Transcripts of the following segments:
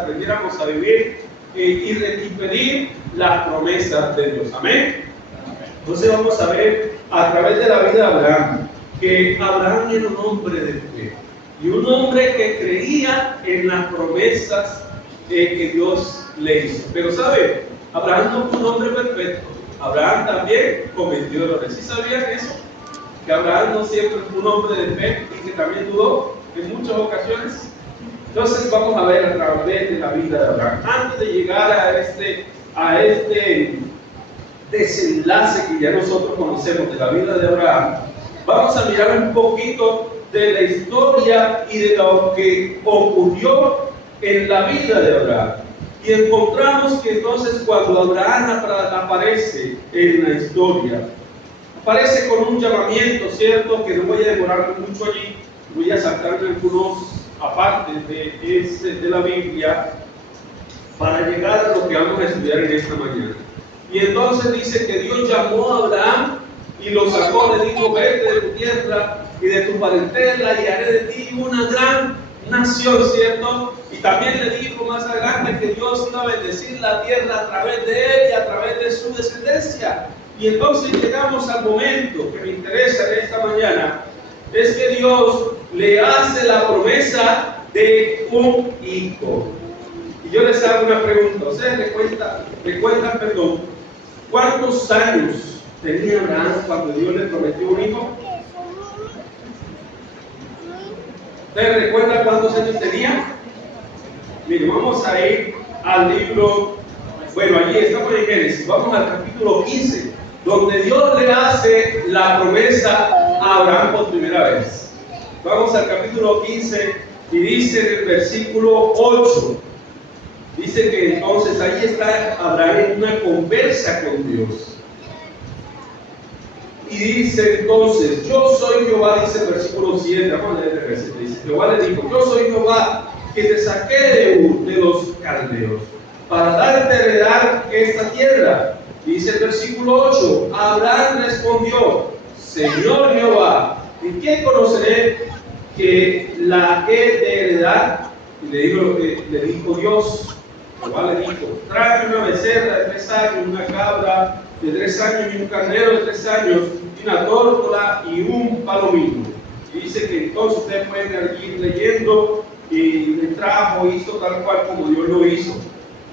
aprendiéramos a vivir y pedir las promesas de Dios. Amén. Entonces vamos a ver a través de la vida de Abraham, que Abraham era un hombre de fe y un hombre que creía en las promesas que Dios le hizo. Pero ¿sabe? Abraham no fue un hombre perfecto. Abraham también cometió errores. ¿Sí sabían eso? Que Abraham no siempre fue un hombre de fe y que también dudó en muchas ocasiones. Entonces vamos a ver a través de la vida de Abraham. Antes de llegar a este desenlace que ya nosotros conocemos de la vida de Abraham, vamos a mirar un poquito de la historia y de lo que ocurrió en la vida de Abraham. Y encontramos que entonces cuando Abraham aparece en la historia, aparece con un llamamiento, ¿cierto? Que no voy a demorarme mucho allí, voy a saltarme algunos aparte de la Biblia para llegar a lo que vamos a estudiar en esta mañana. Y entonces dice que Dios llamó a Abraham y lo sacó, le dijo: vete de tu tierra y de tu parentela y haré de ti una gran nación, ¿cierto? Y también le dijo más adelante que Dios iba a bendecir la tierra a través de él y a través de su descendencia. Y entonces llegamos al momento que me interesa en esta mañana, es que Dios le hace la promesa de un hijo. Y yo les hago una pregunta. ¿Ustedes recuerdan, cuántos años tenía Abraham cuando Dios le prometió un hijo? ¿Ustedes recuerdan cuántos años tenía? Miren, vamos a ir al libro, bueno, allí estamos en Génesis, vamos al capítulo 15, donde Dios le hace la promesa a Abraham por primera vez. Vamos al capítulo 15 y dice en el versículo 8, dice que entonces ahí está Abraham en una conversa con Dios. Y dice entonces: yo soy Jehová, dice el versículo 7, vamos a leer el versículo, dice: Jehová le dijo: yo soy Jehová, que te saqué de Ur, de los caldeos, para darte a heredar esta tierra. Dice el versículo 8: Abraham respondió: Señor Jehová, ¿en qué conoceré que la he de heredar? Y le digo lo que le dijo Dios. Jehová le dijo: tráeme una becerra de 3 años, una cabra de 3 años y un carnero de 3 años, y una tórtola y un palomino. Y dice que entonces ustedes pueden ir leyendo, y le trajo, hizo tal cual como Dios lo hizo.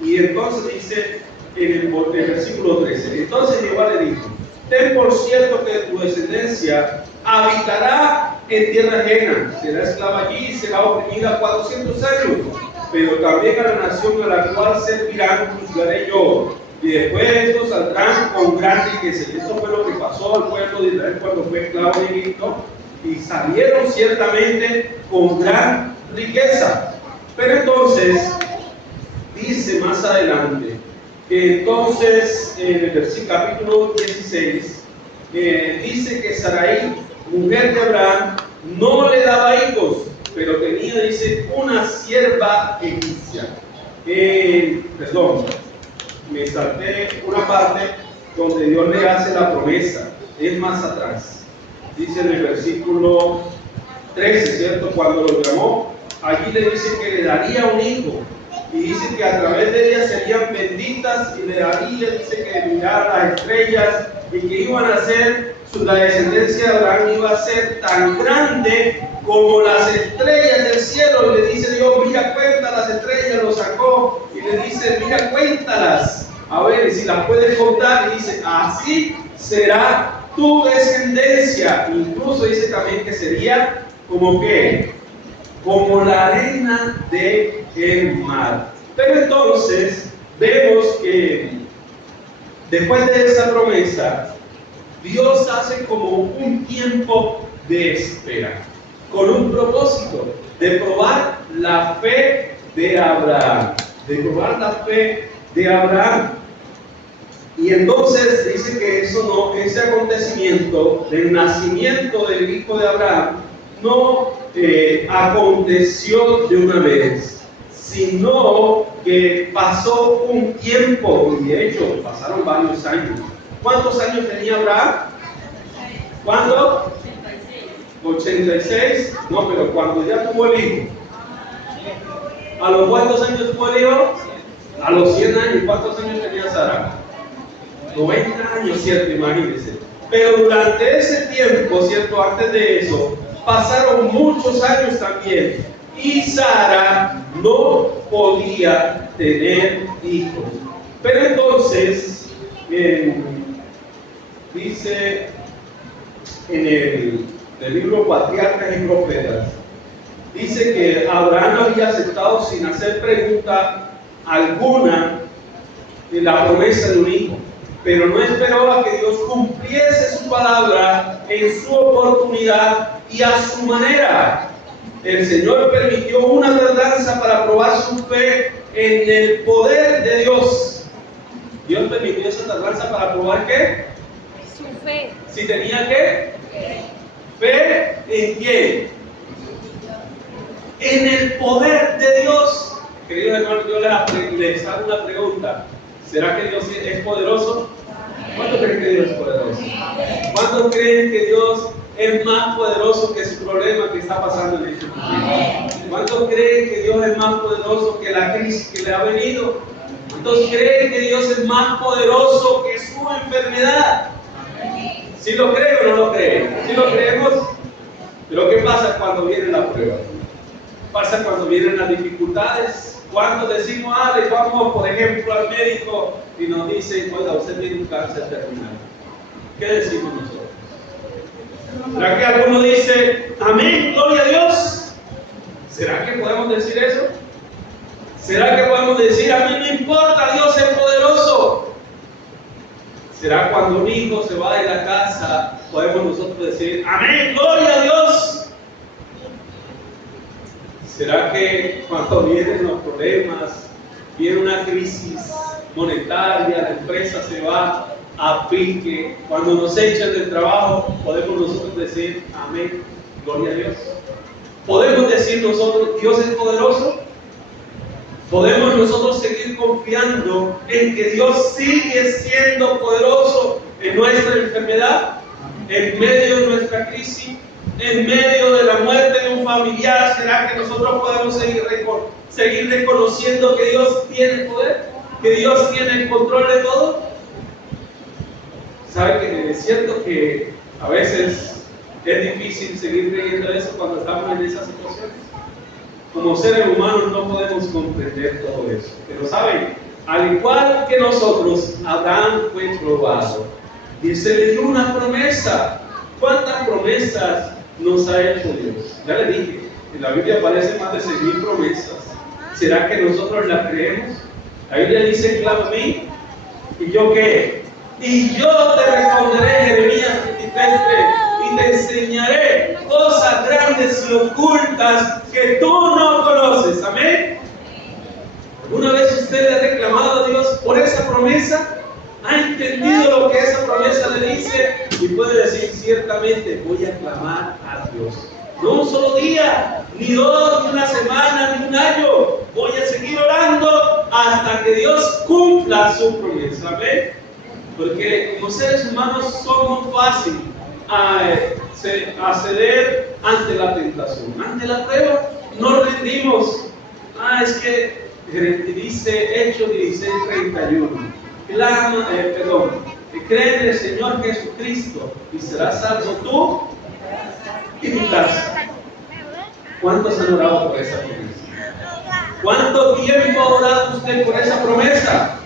Y entonces dice en el versículo 13: entonces Jehová le dijo: ten por cierto que tu descendencia habitará en tierra ajena, será esclava allí y será oprimida 400 años, pero también a la nación a la cual servirán juzgaré yo, y después estos saldrán con gran riqueza. Y esto fue lo que pasó al pueblo de Israel cuando fue esclavo en Egipto, y salieron ciertamente con gran riqueza. Pero entonces dice más adelante que entonces en el capítulo 16 dice que Sarai, mujer de Abraham, no le daba hijos, pero tenía, dice, una sierva egipcia. Me salté una parte donde Dios le hace la promesa, es más atrás. Dice en el versículo 13, ¿cierto? Cuando lo llamó, allí le dice que le daría un hijo. Y dice que a través de ella serían benditas, y le daría, dice que mirara las estrellas, y que iban a ser, la descendencia de Abraham iba a ser tan grande como las estrellas del cielo. Y le dice Dios: mira, cuenta las estrellas, lo sacó, y le dice: mira, cuéntalas, a ver si las puedes contar. Y dice: así será tu descendencia. Incluso dice también que sería como que, como la arena del mar. Pero entonces vemos que después de esa promesa, Dios hace como un tiempo de espera, con un propósito de probar la fe de Abraham, Y entonces dice que ese acontecimiento del nacimiento del hijo de Abraham no aconteció de una vez, sino que pasó un tiempo, y de hecho pasaron varios años. ¿Cuántos años tenía Abraham? ¿Cuándo? 86. No, pero cuando ya tuvo el hijo. ¿A los cuántos años tuvo el hijo? A los 100 años. ¿Cuántos años tenía Sara? 90 años, ¿cierto? Imagínense. Pero durante ese tiempo, ¿cierto? Antes de eso, pasaron muchos años también. Y Sara no podía tener hijos. Pero entonces, dice en el libro Patriarcas y Profetas, dice que Abraham había aceptado sin hacer pregunta alguna la promesa de un hijo, pero no esperó a que Dios cumpliese su palabra en su oportunidad y a su manera. El Señor permitió una tardanza para probar su fe en el poder de Dios. Dios permitió esa tardanza para probar ¿qué? Su fe. Si tenía ¿qué? ¿Fe en quién? En el poder de Dios. Queridos hermanos, yo les hago una pregunta. ¿Será que Dios es poderoso? ¿Cuántos creen que Dios es poderoso? ¿Cuántos creen que Dios es más poderoso que su problema que está pasando en este momento? ¿Cuántos creen que Dios es más poderoso que la crisis que le ha venido? ¿Cuántos creen que Dios es más poderoso que su enfermedad? ¿Sí lo creen o no lo creen? ¿Sí lo creemos? Pero ¿qué pasa cuando viene la prueba? ¿Qué pasa cuando vienen las dificultades? Cuando decimos, le vamos por ejemplo al médico y nos dice, oiga, usted tiene un cáncer terminal. ¿Qué decimos nosotros? ¿Será que alguno dice, amén, gloria a Dios? ¿Será que podemos decir eso? ¿Será que podemos decir, a mí no importa, Dios es poderoso? ¿Será cuando un hijo se va de la casa, podemos nosotros decir, amén, gloria a Dios? ¿Será que cuando vienen los problemas, viene una crisis monetaria, la empresa se va a pique, cuando nos echan del trabajo, podemos nosotros decir, amén, gloria a Dios? ¿Podemos decir nosotros, Dios es poderoso? ¿Podemos nosotros seguir confiando en que Dios sigue siendo poderoso en nuestra enfermedad, en medio de nuestra crisis, en medio de la muerte de un familiar? ¿Será que nosotros podemos seguir reconociendo que Dios tiene poder? ¿Que Dios tiene el control de todo? ¿Sabe que es cierto que a veces es difícil seguir creyendo eso cuando estamos en esas situaciones? Como seres humanos no podemos comprender todo eso. Pero ¿saben? Al igual que nosotros, Abraham fue probado. Y se le dio una promesa. ¿Cuántas promesas nos ha hecho Dios? Ya le dije, en la Biblia aparecen más de 6,000 promesas. ¿Será que nosotros las creemos? La Biblia dice, clama a mí. ¿Y yo qué? Y yo te responderé, Jeremías 23:3, y te enseñaré cosas grandes y ocultas que tú no conoces. Amén. ¿Alguna vez usted le ha reclamado a Dios por esa promesa? ¿Ha entendido lo que esa promesa le dice? Y puede decir, ciertamente voy a clamar a Dios. No un solo día, ni dos, ni una semana, ni un año. Voy a seguir orando hasta que Dios cumpla su promesa. Amén. Porque como seres humanos somos fáciles a ceder ante la tentación. Ante la prueba nos rendimos. Es que dice Hechos 16:31. Cree en el Señor Jesucristo y serás salvo tú y tu casa. ¿Cuántos han orado por esa promesa? ¿Cuánto tiempo ha orado usted por esa promesa?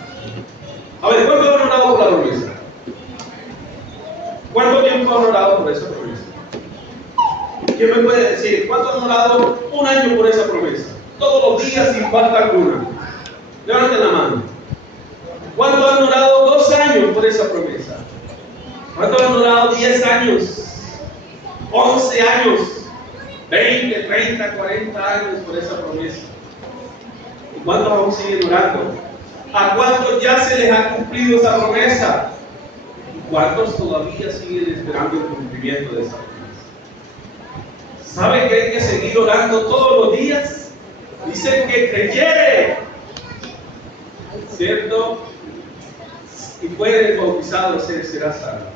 A ver, ¿cuánto han orado por la promesa? ¿Cuánto tiempo han orado por esa promesa? ¿Quién me puede decir cuánto han orado un año por esa promesa? Todos los días sin falta alguna. Levanten la mano. ¿Cuánto han orado 2 años por esa promesa? ¿Cuánto han orado 10 años? 11 años, 20, 30, 40 años por esa promesa. ¿Y cuántos aún siguen orando? ¿A cuántos ya se les ha cumplido esa promesa? ¿Y cuántos todavía siguen esperando el cumplimiento de esa promesa? ¿Sabe que hay que seguir orando todos los días? Dicen que creyere, ¿cierto? Y fuere bautizado, será salvo.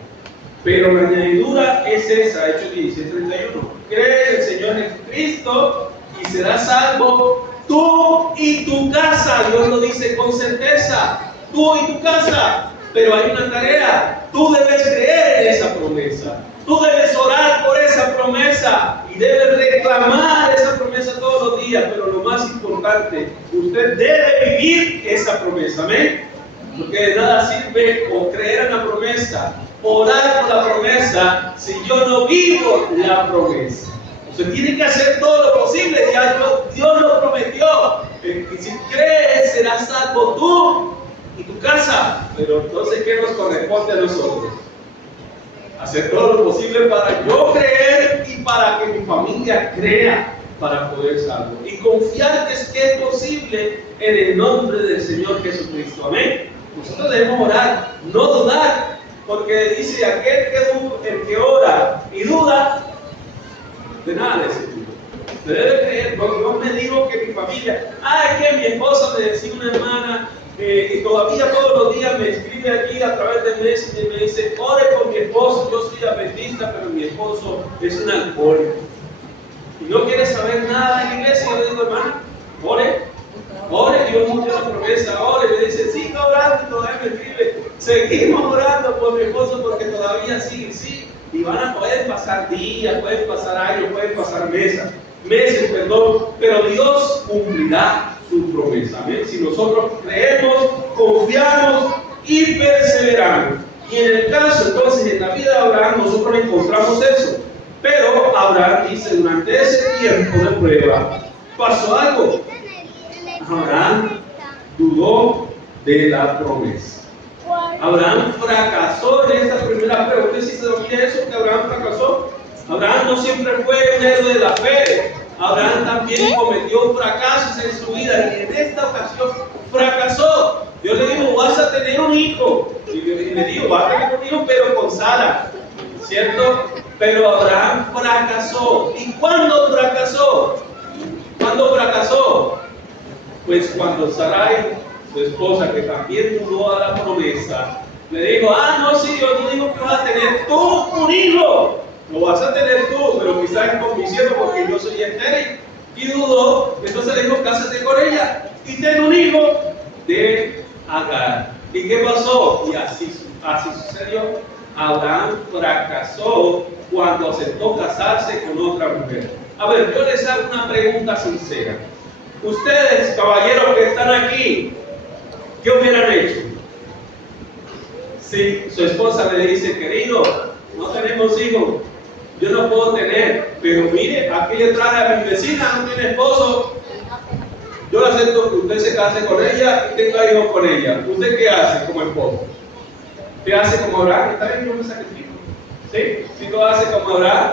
Pero la añadidura es esa, Hechos 16:31. Cree en el Señor Jesucristo y serás salvo tú y tu casa. Dios lo dice con certeza, tú y tu casa. Pero hay una tarea, tú debes creer en esa promesa. Tú debes orar por esa promesa y debes reclamar esa promesa todos los días. Pero lo más importante, usted debe vivir esa promesa. Amén. Porque de nada sirve o creer en la promesa, orar por la promesa, si yo no vivo la promesa. Usted tiene que hacer todo lo posible, ya Dios lo prometió. Que si crees, serás salvo tú y tu casa. Pero entonces, ¿qué nos corresponde a nosotros? Hacer todo lo posible para yo creer y para que mi familia crea para poder salvo. Y confiar que es posible en el nombre del Señor Jesucristo. Amén. Nosotros debemos orar, no dudar, porque dice el que ora y duda, de nada le sirve. Usted debe creer, porque yo me digo que mi familia, es que mi esposa me decía una hermana, y todavía todos los días me escribe aquí a través de Messenger y me dice, ore por mi esposo, yo soy adventista, pero mi esposo es un alcohólico. Y no quiere saber nada en la iglesia. Yo le digo, hermana, ore, Dios nos dio la promesa, ore. Me dice, siga orando, y todavía me escribe, seguimos orando por mi esposo porque todavía sigue, sí. Y pueden pasar días, pueden pasar años, pueden pasar meses, pero Dios cumplirá su promesa. ¿Amén? Si nosotros creemos, confiamos y perseveramos. Y en el caso, entonces, en la vida de Abraham, nosotros encontramos eso. Pero Abraham dice, durante ese tiempo de prueba, pasó algo. Abraham dudó de la promesa. Abraham fracasó en esta primera prueba. ¿Usted sí se sabía eso, que Abraham fracasó? Abraham no siempre fue un héroe de la fe. Abraham también cometió fracasos en su vida y en esta ocasión fracasó. Dios le dijo, vas a tener un hijo. Y le dijo, vas a tener un hijo, pero con Sara. ¿Cierto? Pero Abraham fracasó. ¿Y cuándo fracasó? ¿Cuándo fracasó? Pues cuando Sarai, su esposa, que también dudó a la promesa, le dijo, no, sí, Dios no dijo que vas a tener tú un hijo. Lo vas a tener tú, pero quizás en convicción porque yo soy estéril. Y dudó, entonces le dijo, cásate con ella y ten un hijo de Agar. ¿Y qué pasó? Y así sucedió. Abraham fracasó cuando aceptó casarse con otra mujer. A ver, yo les hago una pregunta sincera. Ustedes, caballeros que están aquí, ¿qué hubieran hecho? Si su esposa le dice, querido, no tenemos hijos, yo no puedo tener, pero mire, aquí le traje a mi vecina, no tiene esposo, yo le acepto que usted se case con ella y tenga hijos con ella. ¿Usted qué hace como esposo? ¿Qué hace como Abraham? Está bien, yo me sacrifico. ¿Sí? Si lo hace como Abraham,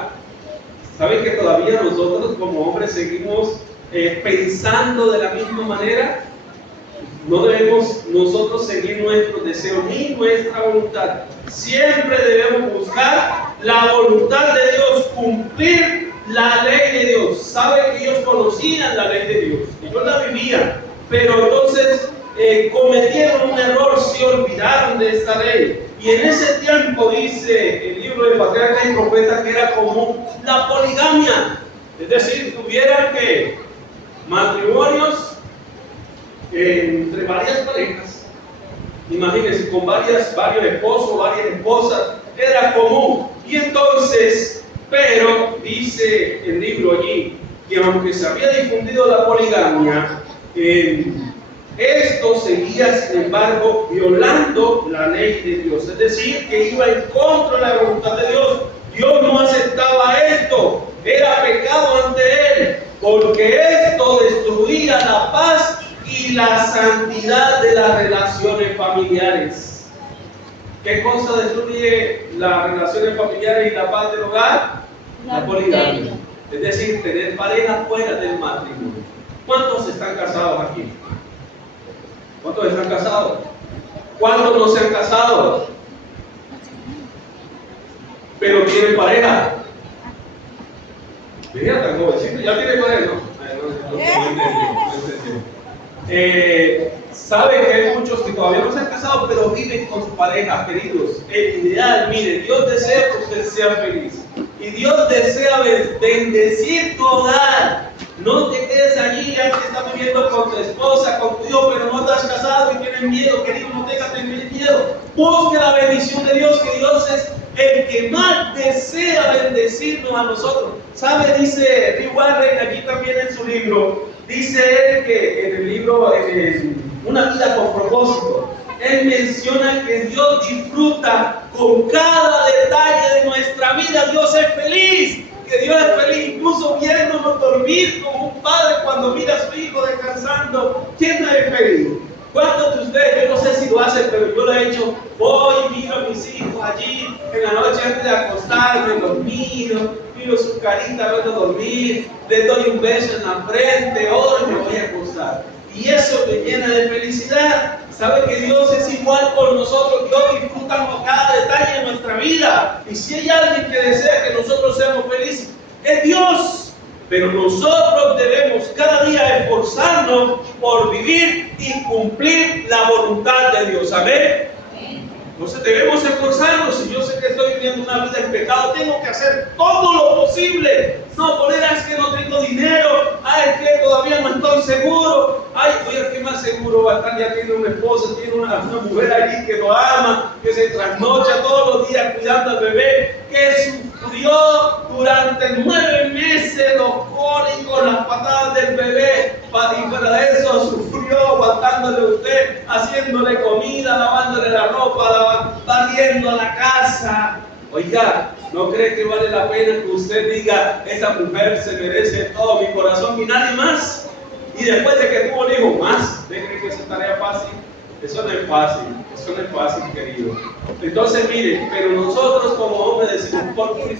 ¿saben que todavía nosotros como hombres seguimos pensando de la misma manera? No debemos nosotros seguir nuestros deseos ni nuestra voluntad. Siempre debemos buscar la voluntad de Dios, cumplir la ley de Dios. Saben que ellos conocían la ley de Dios, ellos la vivían, pero entonces cometieron un error, se olvidaron de esta ley. Y en ese tiempo, dice el libro de Patriarcas y Profetas, que era común la poligamia, es decir, tuvieran que matrimonios entre varias parejas. Imagínense, con varios esposos, varias esposas, era común. Y entonces, pero dice el libro allí que aunque se había difundido la poligamia, esto seguía, sin embargo, violando la ley de Dios. Es decir, que iba en contra de la voluntad de Dios. Dios no aceptaba esto. Era pecado ante Él, porque esto destruía la paz y la santidad de las relaciones familiares. ¿Qué cosa destruye las relaciones familiares y la paz del hogar? La poligamia. Es decir, tener pareja fuera del matrimonio. ¿Cuántos están casados aquí? ¿Cuántos están casados? ¿Cuántos no se han casado? Pero tienen pareja. Mira, tan jovencito, ya tiene pareja, ¿no? Sabe que hay muchos que todavía no se han casado, pero viven con su pareja, queridos. El ideal, mire, Dios desea que usted sea feliz. Y Dios desea bendecir tu hogar. No te quedes allí, ya que estás viviendo con tu esposa, con tu hijo, pero no estás casado y tienes miedo. Querido, no tengas miedo. Busque la bendición de Dios, que Dios es el que más desea bendecirnos a nosotros. ¿Sabe? Dice Rick Warren, aquí también en su libro, dice él que en el libro Una vida con propósito, él menciona que Dios disfruta con cada detalle de nuestra vida. Dios es feliz, que Dios es feliz, incluso viéndonos dormir como un padre cuando mira a su hijo descansando. ¿Quién no es feliz? ¿Cuántos de ustedes, yo no sé si lo hacen, pero yo lo he hecho? Voy y miro a mis hijos allí en la noche antes de acostarme, los miro su carita, vengo a dormir, les doy un beso en la frente, oro y me voy a acostar. Y eso me llena de felicidad. Sabe que Dios es igual con nosotros. Dios disfruta con cada detalle de nuestra vida. Y si hay alguien que desea que nosotros seamos felices, es Dios. Pero nosotros debemos cada día esforzarnos por vivir y cumplir la voluntad de Dios. Amén. Entonces debemos esforzarnos. Si yo sé que estoy viviendo una vida en pecado, tengo que hacer todo lo posible. No poner, es que no tengo dinero, es que todavía no estoy seguro. Oye, ¿qué más seguro va a estar? Ya tiene una esposa, tiene una mujer allí que lo ama, que se trasnocha todos los días cuidando al bebé, que sufrió durante 9 meses los cólicos, las patadas del bebé, y fuera de eso sufrió aguantándole a usted, haciéndole comida, lavándole la ropa, barriendo la casa. Oiga, ¿no cree que vale la pena que usted diga, esa mujer se merece todo mi corazón y nadie más? Y después de que tuvo un hijo más, ¿usted cree que esa tarea fácil? Eso no es fácil, querido. Entonces, mire, pero nosotros como hombres decimos,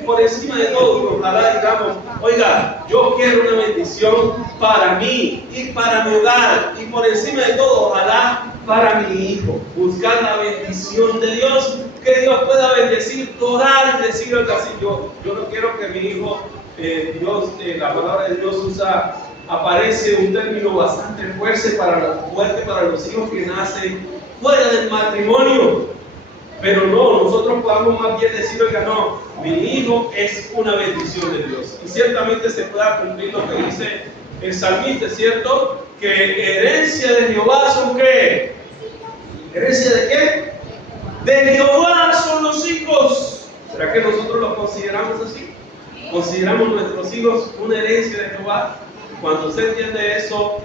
por encima de todo, ojalá digamos, oiga, yo quiero una bendición para mí y para mi hogar, y por encima de todo, ojalá para mi hijo, buscar la bendición de Dios, que Dios pueda bendecir, orar y decir así, yo no quiero que mi hijo, la palabra de Dios aparece un término bastante fuerte para los hijos que nacen fuera del matrimonio. Pero no, nosotros podamos más bien decir, oiga, no, mi hijo es una bendición de Dios. Y ciertamente se pueda cumplir lo que dice el salmista, ¿cierto? Que herencia de Jehová son ¿qué? ¿Herencia de qué? De Jehová son los hijos. ¿Será que nosotros los consideramos así? ¿Consideramos nuestros hijos una herencia de Jehová? Cuando usted entiende eso,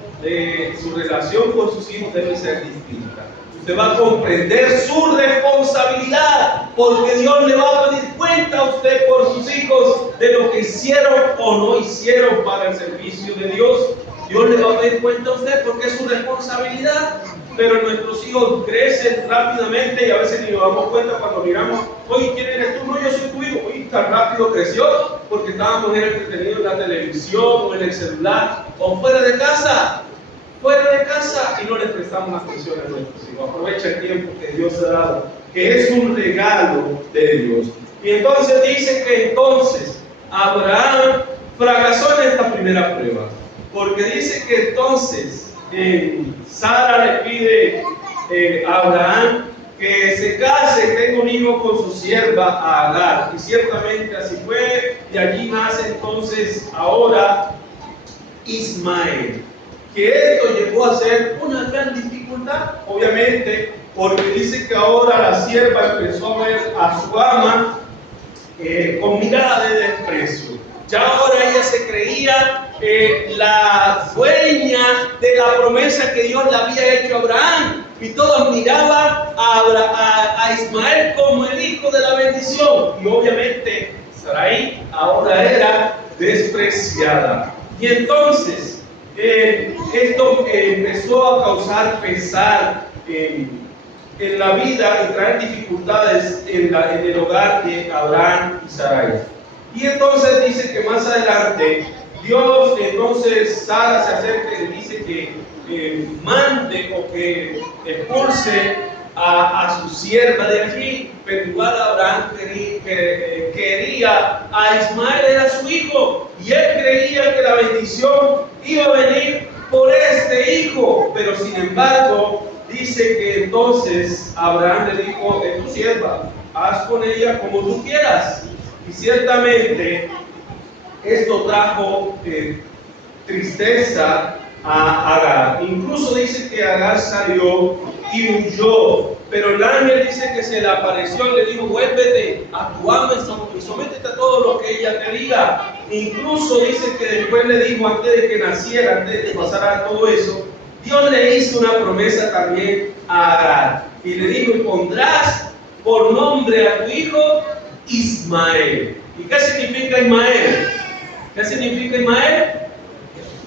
su relación con sus hijos debe ser distinta. Usted va a comprender su responsabilidad, porque Dios le va a pedir cuenta a usted por sus hijos de lo que hicieron o no hicieron para el servicio de Dios. Dios le va a pedir cuenta a usted porque es su responsabilidad. Pero nuestros hijos crecen rápidamente y a veces ni nos damos cuenta cuando miramos, oye, ¿quién eres tú? No, yo soy tu hijo. Oye, tan rápido creció porque estábamos entretenidos en la televisión o en el celular o fuera de casa, y no le prestamos atención a nuestros hijos. Aprovecha el tiempo que Dios ha dado, que es un regalo de Dios. Y entonces dice que Abraham fracasó en esta primera prueba, porque dice que entonces Sara le pide a Abraham que se case, que tenga un hijo con su sierva Agar, y ciertamente así fue, y allí nace entonces ahora Ismael, que esto llegó a ser una gran dificultad, obviamente, porque dice que ahora la sierva empezó a ver a su ama con mirada de desprecio. Ya ahora ella se creía la dueña de la promesa que Dios le había hecho a Abraham, y todos miraban a Ismael como el hijo de la bendición, y obviamente Sarai ahora era despreciada. Y entonces esto empezó a causar pesar en la vida y traer dificultades en el hogar de Abraham y Sarai. Y entonces dice que más adelante Sara se acerca y le dice que mande o que expulse a su sierva de allí, pero igual Abraham quería a Ismael, era su hijo, y él creía que la bendición iba a venir por este hijo, pero sin embargo dice que entonces Abraham le dijo, es tu sierva, haz con ella como tú quieras. Y ciertamente esto trajo tristeza a Agar. Incluso dice que Agar salió y huyó, pero el ángel dice que se le apareció y le dijo: vuélvete a tu ama y sométete a todo lo que ella te diga. Incluso dice que después le dijo, antes de que naciera, antes de que pasara todo eso, Dios le hizo una promesa también a Agar y le dijo: y pondrás por nombre a tu hijo Ismael. ¿Y qué significa Ismael? ¿Qué significa Ismael?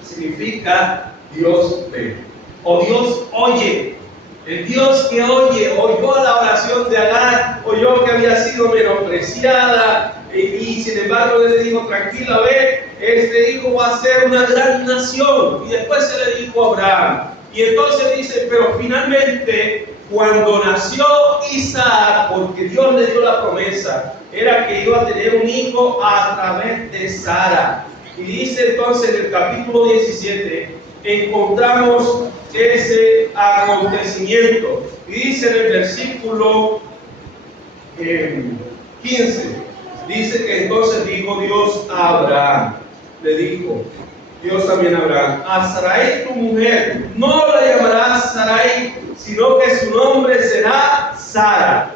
Significa Dios ve, o Dios oye. El Dios que oye, oyó la oración de Agar, oyó que había sido menospreciada, y sin embargo él le dijo: tranquila, ve, este hijo va a ser una gran nación. Y después se le dijo a Abraham. Y entonces dice: pero finalmente, cuando nació Isaac, porque Dios le dio la promesa, era que iba a tener un hijo a través de Sara. Y dice entonces en el capítulo 17, encontramos ese acontecimiento. Y dice en el versículo 15, dice que entonces dijo Dios a Abraham, le dijo Dios también a Abraham: a Sarai tu mujer no la llamarás Sarai, sino que su nombre será Sara,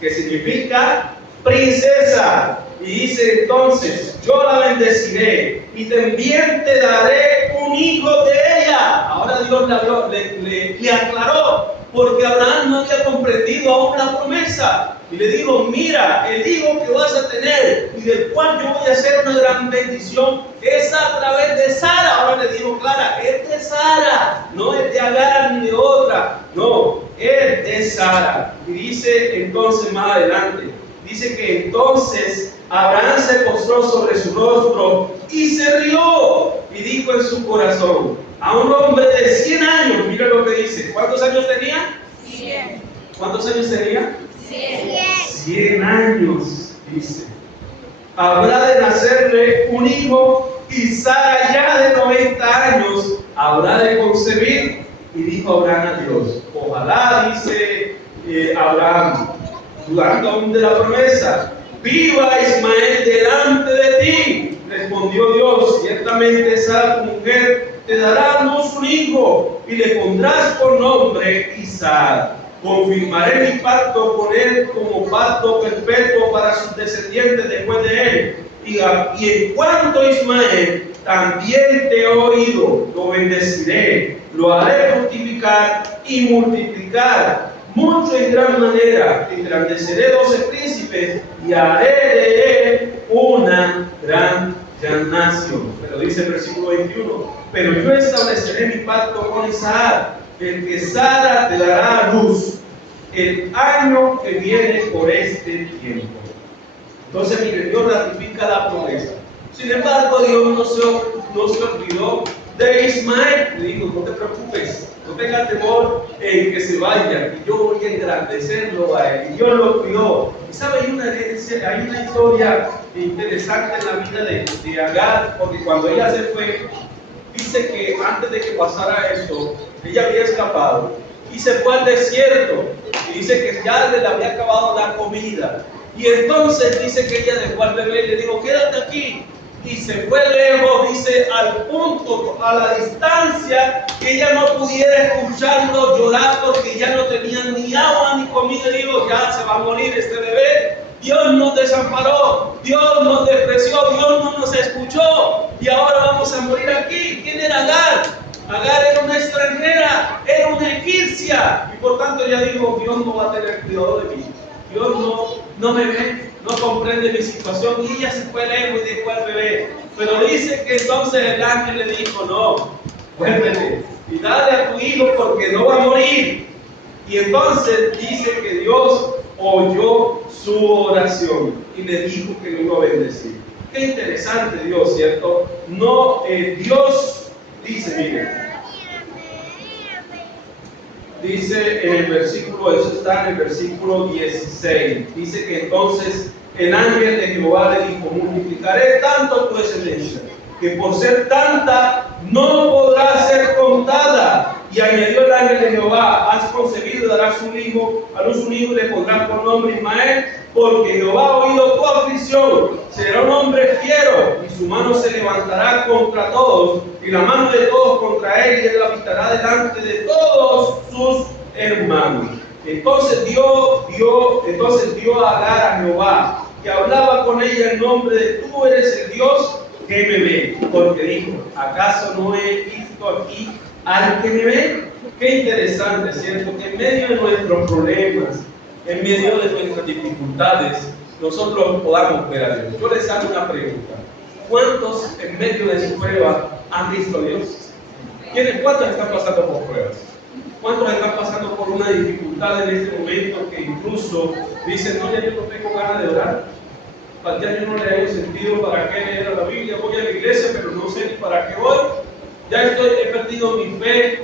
que significa princesa. Y dice entonces: yo la bendeciré y también te daré un hijo de ella. Ahora Dios le aclaró, porque Abraham no había comprendido aún la promesa. Y le dijo: mira, el hijo que vas a tener y del cual yo voy a hacer una gran bendición es a través de Sara. Ahora le dijo clara: es de Sara, no es de Agar ni de otra, no, es de Sara. Y dice entonces más adelante, dice que entonces Abraham se postró sobre su rostro y se rió y dijo en su corazón: a un hombre de 100 años, mira lo que dice, ¿cuántos años tenía? 100. ¿Cuántos años tenía? 100. 100 años, dice. Habrá de nacerle un hijo, y Sara ya de 90 años habrá de concebir. Y dijo Abraham a Dios: ojalá, dice Abraham, dudando aún de la promesa, viva Ismael delante de ti. Respondió Dios: ciertamente Sara tu mujer te dará a luz un hijo, y le pondrás por nombre Isaac. Confirmaré mi pacto con él como pacto perpetuo para sus descendientes después de él. Y en cuanto a Ismael, también te he oído, lo bendeciré, lo haré fructificar y multiplicar mucho en gran manera. Engrandeceré 12 príncipes y haré de él una gran nación. Pero dice el versículo 21: pero yo estableceré mi pacto con Isaac, el que Sara te dará a luz el año que viene por este tiempo. Entonces, mire, Dios ratifica la promesa. Sin embargo, Dios no se olvidó de Ismael. Le dijo: no te preocupes, no tengas temor en que se vaya, y yo voy a engrandecerlo a él. Y Dios lo cuidó. Y sabe, hay una historia interesante en la vida de Agar, porque cuando ella se fue, dice que antes de que pasara esto, ella había escapado y se fue al desierto. Y dice que ya le había acabado la comida. Y entonces dice que ella dejó al bebé y le dijo: quédate aquí. Y se fue lejos, dice, al punto, a la distancia, que ella no pudiera escucharlo llorar, porque ya no tenían ni agua ni comida. Y digo: ya se va a morir este bebé. Dios nos desamparó, Dios nos despreció, Dios no nos escuchó, y ahora vamos a morir aquí. ¿Quién era Agar? Agar era una extranjera, era una egipcia, y por tanto ella dijo: Dios no va a tener cuidado de mí, Dios no me ve, no comprende mi situación. Y ella se fue lejos y dejó al bebé. Pero dice que entonces el ángel le dijo: no, vuélvete y dale a tu hijo, porque no va a morir. Y entonces dice que Dios oyó su oración y le dijo que lo iba a bendecir. Qué interesante Dios, ¿cierto? No, Dios dice, miren, dice en el versículo, eso está en el versículo 16, dice que entonces el ángel de Jehová le dijo: multiplicaré tanto tu descendencia, que por ser tanta no podrá ser contada. Y añadió el ángel de Jehová: has concebido y darás a luz un hijo y le pondrás por nombre Ismael, porque Jehová ha oído tu aflicción. Será un hombre fiero, y su mano se levantará contra todos, y la mano de todos contra él, y él la habitará delante de todos sus hermanos. Entonces dio a Agar a Jehová, que hablaba con ella en nombre de: tú eres el Dios que me ve. Porque dijo: ¿acaso no he visto aquí al que me ve? Qué interesante, ¿cierto? Que en medio de nuestros problemas, en medio de nuestras dificultades, nosotros podamos ver a Dios. Yo les hago una pregunta: ¿cuántos en medio de su prueba han visto a Dios? ¿Cuántos están pasando por pruebas? ¿Cuántos están pasando por una dificultad en este momento que incluso dicen: no, ya yo no tengo ganas de orar, ya yo no le hago sentido para qué leer la Biblia, voy a la iglesia pero no sé ni para qué voy, ya he perdido mi fe?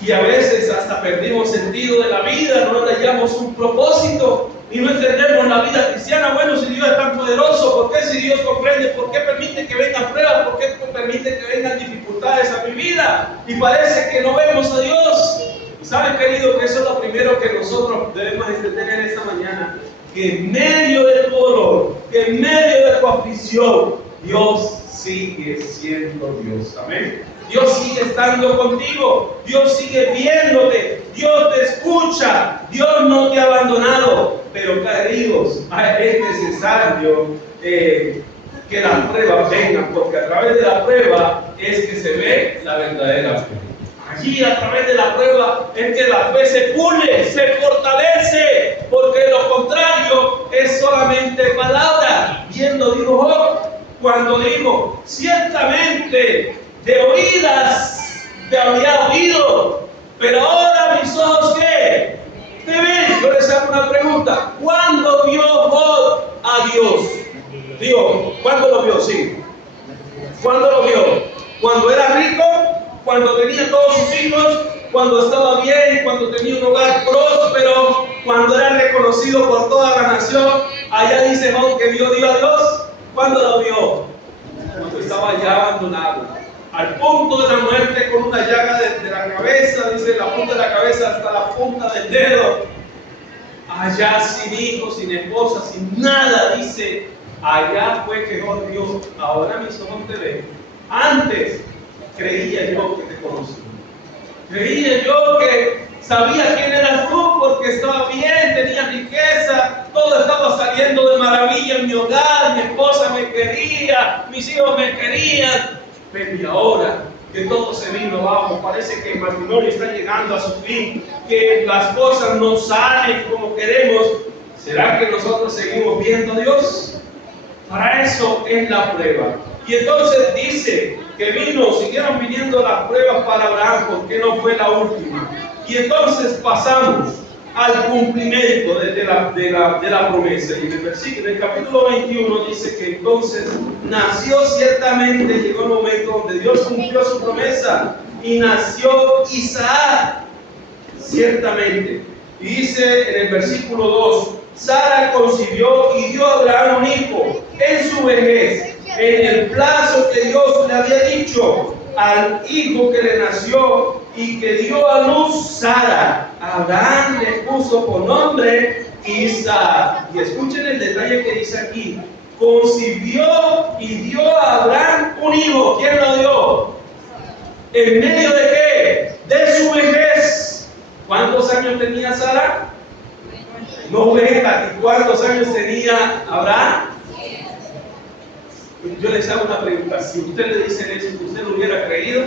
Y a veces hasta perdimos sentido de la vida, no le hallamos un propósito y no entendemos la vida cristiana. Bueno, si Dios es tan poderoso, ¿por qué si Dios comprende? ¿Por qué permite que vengan pruebas? ¿Por qué permite que vengan dificultades a mi vida? Y parece que no vemos a Dios. ¿Saben, querido, que eso es lo primero que nosotros debemos entender en esta mañana? Que en medio de tu dolor, que en medio de tu aflicción, Dios sigue siendo Dios. Amén. Dios sigue estando contigo, Dios sigue viéndote, Dios te escucha, Dios no te ha abandonado. Pero, queridos, es necesario que las pruebas vengan, porque a través de la prueba es que se ve la verdadera fe. Allí, a través de la prueba, es que la fe se pule, se fortalece, porque lo contrario es solamente palabra. Bien lo dijo Job cuando dijo: ciertamente de oídas te había oído, pero ahora mis ojos, ¿qué? Te ven. Yo les hago una pregunta: ¿cuándo vio Job a Dios? Digo, ¿cuándo lo vio? Sí. ¿Cuándo lo vio? ¿Cuando era rico? ¿Cuando tenía todos sus hijos? ¿Cuando estaba bien? ¿Cuando tenía un hogar próspero? ¿Cuando era reconocido por toda la nación? Allá dice Job que vio a Dios. ¿Cuándo lo vio? Cuando estaba ya abandonado, al punto de la muerte, con una llaga de la cabeza, dice, la punta de la cabeza hasta la punta del dedo, allá sin hijos, sin esposa, sin nada, dice: allá fue que Dios vio. Ahora mis ojos te ven. Antes creía yo que te conocía, creía yo que sabía quién eras tú, porque estaba bien, tenía riqueza, todo estaba saliendo de maravilla en mi hogar, mi esposa me quería, mis hijos me querían. Pero y ahora que todo se vino abajo, parece que el matrimonio está llegando a su fin, que las cosas no salen como queremos. ¿Será que nosotros seguimos viendo a Dios? Para eso es la prueba. Y entonces dice que siguieron viniendo las pruebas para Abraham, porque no fue la última. Y entonces pasamos al cumplimiento de la promesa. Y en el capítulo 21 dice que entonces nació ciertamente, llegó el momento donde Dios cumplió su promesa, y nació Isaac, ciertamente. Y dice en el versículo 2: Sara concibió y dio a Abraham un hijo en su vejez, en el plazo que Dios le había dicho. Al hijo que le nació y que dio a luz Sara, Abraham le puso por nombre Isaac. Y escuchen el detalle que dice aquí: concibió y dio a Abraham un hijo. ¿Quién lo dio? ¿En medio de qué? De su vejez. ¿Cuántos años tenía Sara? 90. ¿Y cuántos años tenía Abraham? Yo les hago una pregunta: si usted le dice eso, ¿usted lo hubiera creído?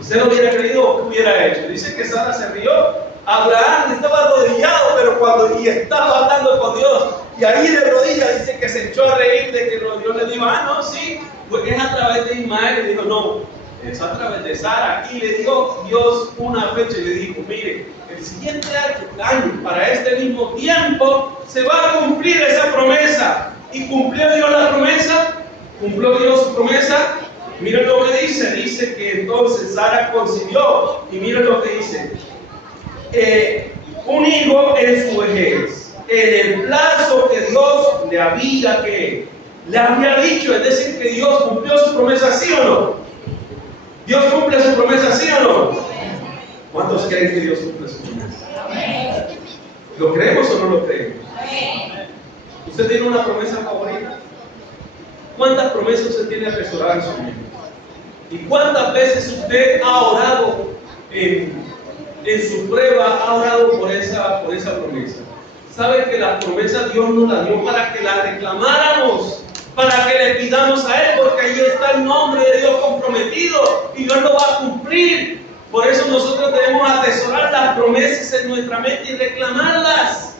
¿Usted lo hubiera creído o qué hubiera hecho? Dice que Sara se rió. Abraham estaba arrodillado, pero estaba hablando con Dios, y ahí de rodillas dice que se echó a reír de que Dios le dijo: no, sí, pues es a través de Ismael. Y dijo: no, es a través de Sara. Y le dio Dios una fecha y le dijo: mire, el siguiente año, para este mismo tiempo, se va a cumplir esa promesa. ¿Y cumplió Dios la promesa? ¿Cumplió Dios su promesa? Miren lo que dice que entonces Sara concibió, y miren lo que dice: un hijo en su vejez, en el plazo que Dios le había dicho. Es decir, que Dios cumplió su promesa, ¿sí o no? ¿Dios cumple su promesa, sí o no? ¿Cuántos creen que Dios cumple su promesa? ¿Lo creemos o no lo creemos? ¿Usted tiene una promesa favorita? ¿Cuántas promesas usted tiene atesoradas en su vida? ¿Y cuántas veces usted ha orado en su prueba, ha orado por esa promesa? ¿Sabe que la promesa Dios nos la dio para que la reclamáramos? Para que le pidamos a Él, porque ahí está el nombre de Dios comprometido y Dios lo va a cumplir. Por eso nosotros debemos atesorar las promesas en nuestra mente y reclamarlas.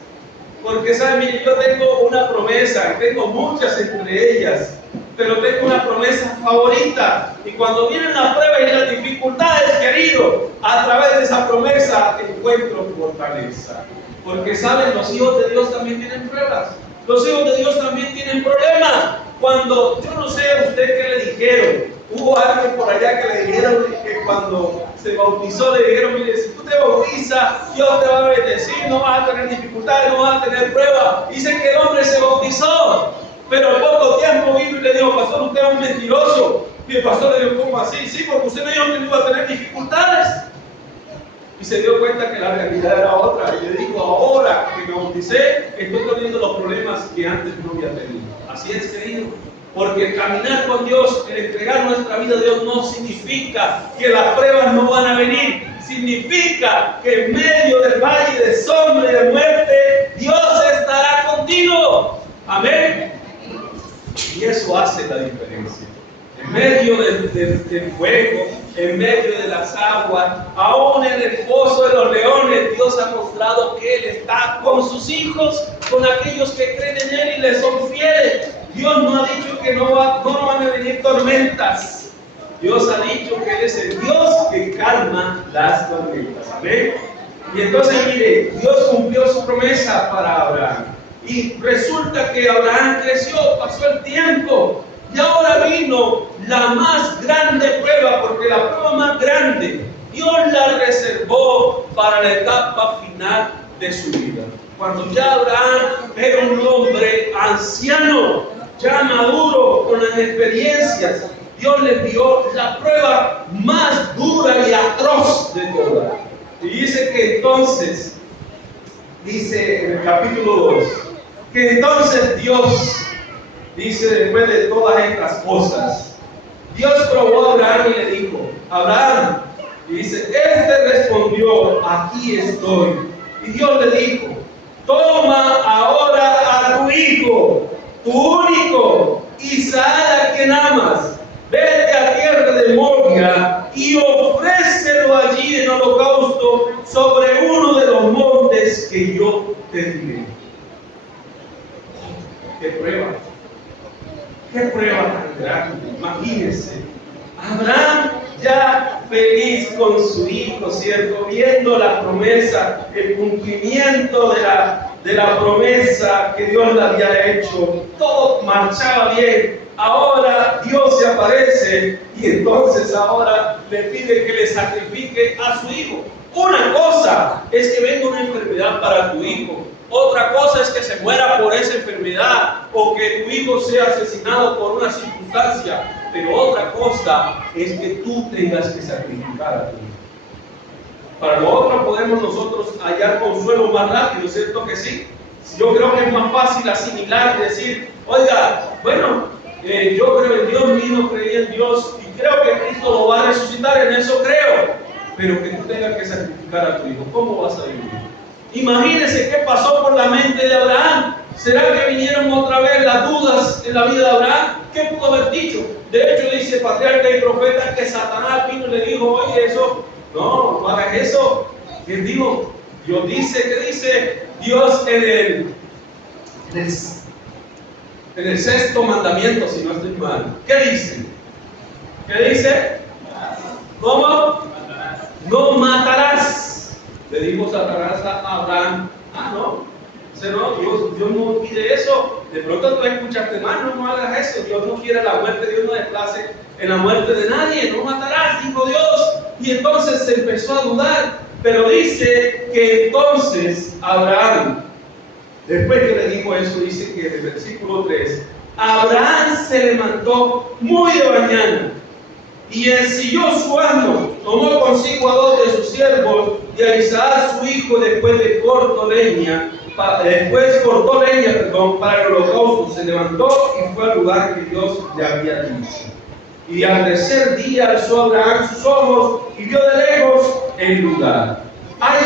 Porque, ¿saben? Mire, yo tengo una promesa, tengo muchas entre ellas, pero tengo una promesa favorita. Y cuando vienen las pruebas y las dificultades, querido, a través de esa promesa encuentro fortaleza. Porque, ¿saben? Los hijos de Dios también tienen pruebas. Los hijos de Dios también tienen problemas. Cuando, yo no sé a usted qué le dijeron. Hubo alguien por allá que le dijeron que cuando se bautizó le dijeron: mire, si tú te bautizas, Dios te va a bendecir, no vas a tener dificultades, no vas a tener pruebas. Dice que el hombre se bautizó, pero al poco tiempo vino y le dijo: pastor, usted es un mentiroso. Y el pastor le dijo: ¿cómo así? Sí, porque usted me dijo que no iba a tener dificultades. Y se dio cuenta que la realidad era otra. Y le dijo: ahora que me bauticé, estoy teniendo los problemas que antes no había tenido. Así es, querido. Porque caminar con Dios, el entregar nuestra vida a Dios, no significa que las pruebas no van a venir. Significa que en medio del valle de sombra y de muerte, Dios estará contigo. Amén. Y eso hace la diferencia. En medio del fuego, en medio de las aguas, aún en el foso de los leones, Dios ha mostrado que Él está con sus hijos, con aquellos que creen en Él y le son fieles. Dios no ha dicho que no van a venir tormentas. Dios ha dicho que Él es el Dios que calma las tormentas. Amén. Y entonces, mire, Dios cumplió su promesa para Abraham. Y resulta que Abraham creció, pasó el tiempo. Y ahora vino la más grande prueba, porque la prueba más grande Dios la reservó para la etapa final de su vida. Cuando ya Abraham era un hombre anciano, ya maduro, con las experiencias, Dios le dio la prueba más dura y atroz de todas. Y dice que entonces, dice en el capítulo 2, que entonces Dios, dice después de todas estas cosas, Dios probó a Abraham y le dijo: Abraham, y dice, respondió: aquí estoy. Y Dios le dijo: toma ahora a tu hijo, tu único, Isaac, a quien amas, vete a tierra de Moria y ofrécelo allí en holocausto sobre uno de los montes que yo te diré. ¡Qué prueba! ¡Qué prueba tan grande! Imagínense, Abraham ya feliz con su hijo, ¿cierto? Viendo la promesa, el cumplimiento de la promesa que Dios le había hecho. Todo marchaba bien. Ahora Dios se aparece y entonces ahora le pide que le sacrifique a su hijo. Una cosa es que venga una enfermedad para tu hijo. Otra cosa es que se muera por esa enfermedad o que tu hijo sea asesinado por una circunstancia. Pero otra cosa es que tú tengas que sacrificar a tu hijo. Para lo otro podemos nosotros hallar consuelo más rápido, ¿cierto que sí? Yo creo que es más fácil asimilar y decir: oiga, bueno, yo creo en Dios, mi hijo creía en Dios y creo que Cristo lo va a resucitar, en eso creo. Pero que tú tengas que sacrificar a tu hijo, ¿cómo vas a vivir? Imagínense qué pasó por la mente de Abraham. ¿Será que vinieron otra vez las dudas en la vida de Abraham? ¿Qué pudo haber dicho? De hecho, dice patriarca y profeta que Satanás vino y le dijo: oye, eso, no hagas eso. ¿Quién dijo? Dios dice, ¿qué dice Dios en el sexto mandamiento, si no estoy mal? ¿Qué dice? ¿Qué dice? ¿Cómo? No matarás. Le dijo Satanás a Abraham: no, Dios no pide eso. De pronto tú escuchaste mal, no hagas eso. Dios no quiere la muerte, Dios no desplace en la muerte de nadie. No matarás, dijo Dios. Y entonces se empezó a dudar. Pero dice que entonces Abraham, después que le dijo eso, dice que en el versículo 3, Abraham se levantó muy de mañana Y ensilló su asno, tomó consigo a 2 de sus siervos y a Isaac su hijo, después cortó leña para el holocausto. Se levantó y fue al lugar que Dios le había dicho. Y al tercer día alzó Abraham sus ojos y vio de lejos el lugar. Hay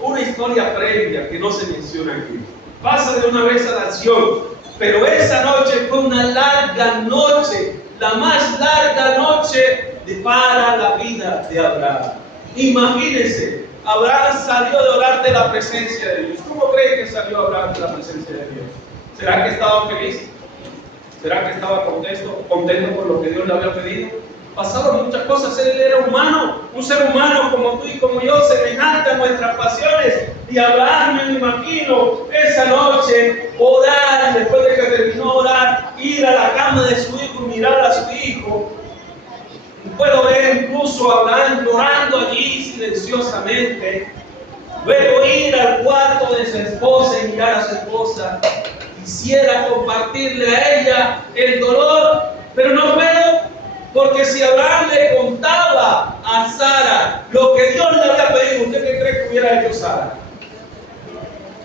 una historia previa que no se menciona aquí. Pasa de una vez a la acción, pero esa noche fue una larga noche, la más larga noche para la vida de Abraham. Imagínense, Abraham salió de orar de la presencia de Dios. ¿Cómo creen que salió Abraham de la presencia de Dios? ¿Será que estaba feliz? ¿Será que estaba contento por lo que Dios le había pedido? Pasaron muchas cosas. Él era humano, un ser humano como tú y como yo, semejante a nuestras pasiones. Y Abraham, me imagino, esa noche, orar, después de que terminó de orar, ir a la cama de su hijo y mirar a su hijo. Puedo ver incluso a Abraham llorando allí silenciosamente. Luego ir al cuarto de su esposa y mirar a su esposa. Quisiera compartirle a ella el dolor, pero no puedo. Porque si Abraham le contaba a Sara lo que Dios le había pedido, ¿usted qué cree que hubiera hecho Sara?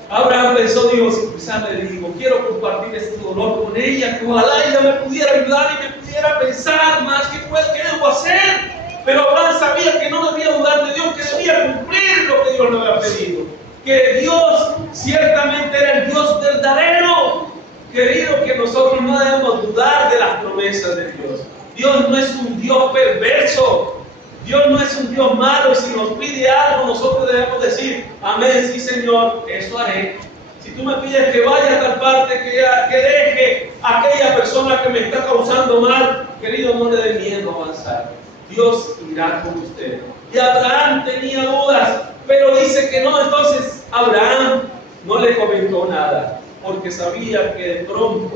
Abraham pensó, Dios, quizás le digo, quiero compartir este dolor con ella, que ojalá ella me pudiera ayudar y me pudiera pensar más qué debo hacer. Pero Abraham sabía que no debía dudar de Dios, que debía cumplir lo que Dios le había pedido. Que Dios ciertamente era el Dios verdadero. Querido, que nosotros no debemos dudar de las promesas de Dios. Dios no es un Dios perverso. Dios no es un Dios malo. Y si nos pide algo, nosotros debemos decir, amén, sí Señor, eso haré. Si tú me pides que vaya a tal parte, que deje a aquella persona que me está causando mal, querido, no le dé miedo avanzar. Dios irá con usted. Y Abraham tenía dudas, pero dice que no. Entonces Abraham no le comentó nada, porque sabía que de pronto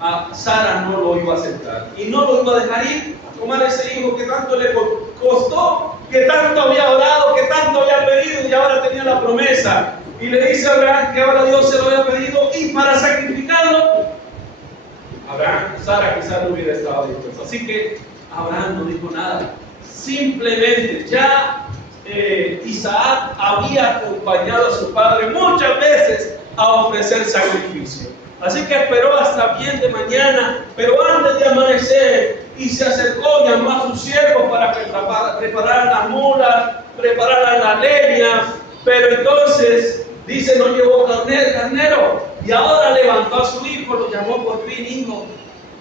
a Sara no lo iba a aceptar y no lo iba a dejar ir a tomar ese hijo que tanto le costó, que tanto había orado, que tanto había pedido, y ahora tenía la promesa. Y le dice a Abraham que ahora Dios se lo había pedido, y para sacrificarlo, Sara quizás no hubiera estado dispuesta. Así que Abraham no dijo nada. Simplemente ya Isaac había acompañado a su padre muchas veces a ofrecer sacrificio. Así que esperó hasta bien de mañana, pero antes de amanecer, y se acercó, llamó a sus siervos para que prepararan las mulas, prepararan la leña. Pero entonces dice, no llevó carnero, y ahora levantó a su hijo, lo llamó por fin hijo.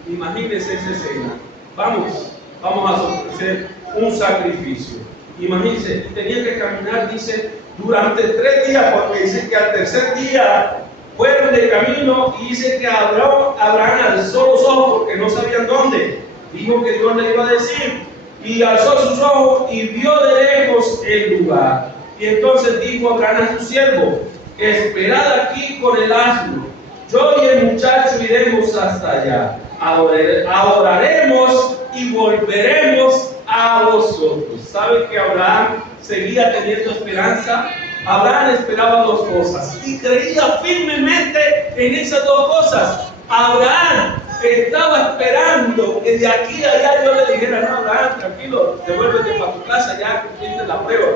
Imagínense esa escena. Vamos a ofrecer un sacrificio. Imagínense, tenía que caminar, dice, durante 3 días, porque dice que al tercer día fueron de camino, y dice que Abraham alzó los ojos porque no sabían dónde. Dijo que Dios le iba a decir, y alzó sus ojos y vio de lejos el lugar. Y entonces dijo Abraham a su siervo, esperad aquí con el asno, yo y el muchacho iremos hasta allá, adoraremos y volveremos a vosotros. ¿Sabe que Abraham seguía teniendo esperanza? Abraham esperaba 2 cosas y creía firmemente en esas 2 cosas. Abraham estaba esperando que de aquí a allá yo le dijera, no, Abraham, tranquilo, devuélvete para tu casa, ya cumpliste la prueba.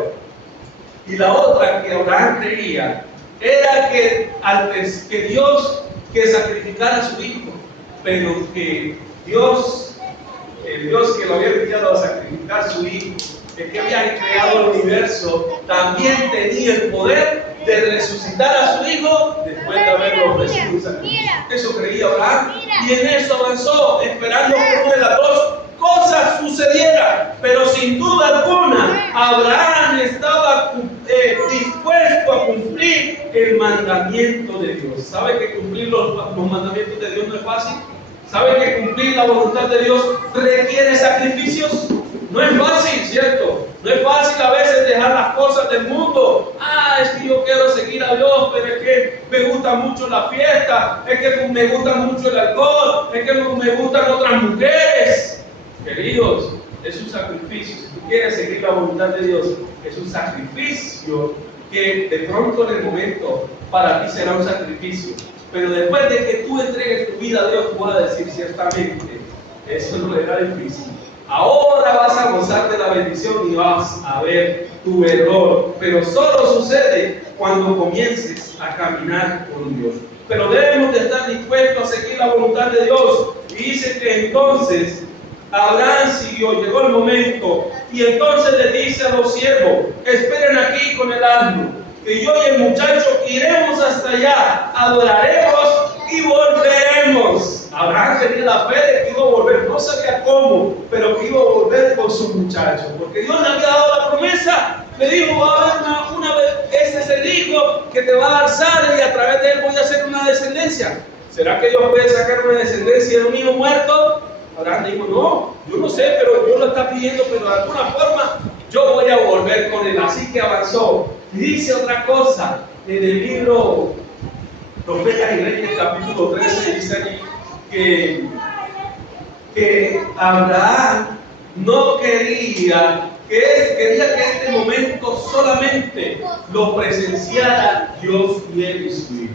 Y la otra que Abraham creía era que Dios sacrificara a su hijo, pero que Dios, el Dios que lo había enviado a sacrificar a su hijo, el que había creado el universo, también tenía el poder de resucitar a su hijo después de haberlo ofrecido un sacrificio. Eso creía Abraham, y en eso avanzó, esperando que una de las 2 cosas sucediera. Pero sin duda alguna, Abraham estaba dispuesto a cumplir el mandamiento de Dios. ¿Sabe que cumplir los mandamientos de Dios no es fácil? ¿Sabe que cumplir la voluntad de Dios requiere sacrificios? No es fácil, ¿cierto? No es fácil a veces dejar las cosas del mundo. Es que yo quiero seguir a Dios, pero es que me gusta mucho la fiesta, es que me gusta mucho el alcohol, es que me gustan otras mujeres. Queridos, es un sacrificio. Si tú quieres seguir la voluntad de Dios, es un sacrificio que de pronto en el momento para ti será un sacrificio. Pero después de que tú entregues tu vida a Dios, tú vas a decir ciertamente, eso no era difícil. ahora vas a gozar de la bendición y vas a ver tu error. Pero solo sucede cuando comiences a caminar con Dios. Pero debemos de estar dispuestos a seguir la voluntad de Dios. Y dice que entonces Abraham siguió, llegó el momento, y entonces le dice a los siervos: esperen aquí con el asno, que yo y el muchacho iremos hasta allá, adoraremos y volveremos. Abraham tenía la fe de que iba a volver, no sabía cómo, pero que iba a volver con su muchacho, porque Dios le había dado la promesa. Le dijo: va a haber una vez, este es el hijo que te va a dar sangre y a través de él voy a hacer una descendencia. ¿Será que Dios puede sacar una descendencia de un hijo muerto? Abraham dijo: no, yo no sé, pero Dios lo está pidiendo, pero de alguna forma yo voy a volver con él. Así que avanzó. Y dice otra cosa en el libro Profetas y Reyes, capítulo 13, dice allí que Abraham no quería quería que este momento solamente lo presenciara Dios y él y su hijo.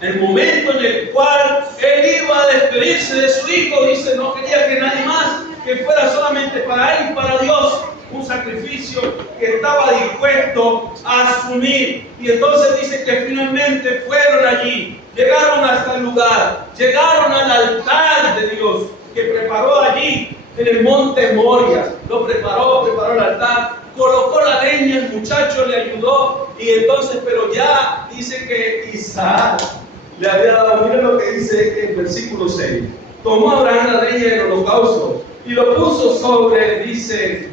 El momento en el cual él iba a despedirse de su hijo, dice, no quería que nadie más, que fuera solamente para él y para Dios, un sacrificio que estaba dispuesto a asumir. Y entonces dice que finalmente fueron allí, llegaron hasta el lugar, llegaron al altar de Dios, que preparó allí en el monte Moria. Lo preparó el altar, colocó la leña, el muchacho le ayudó, y entonces, pero ya dice que Isaac le había dado. Miren lo que dice el versículo 6. Tomó Abraham la leña del holocausto y lo puso sobre, dice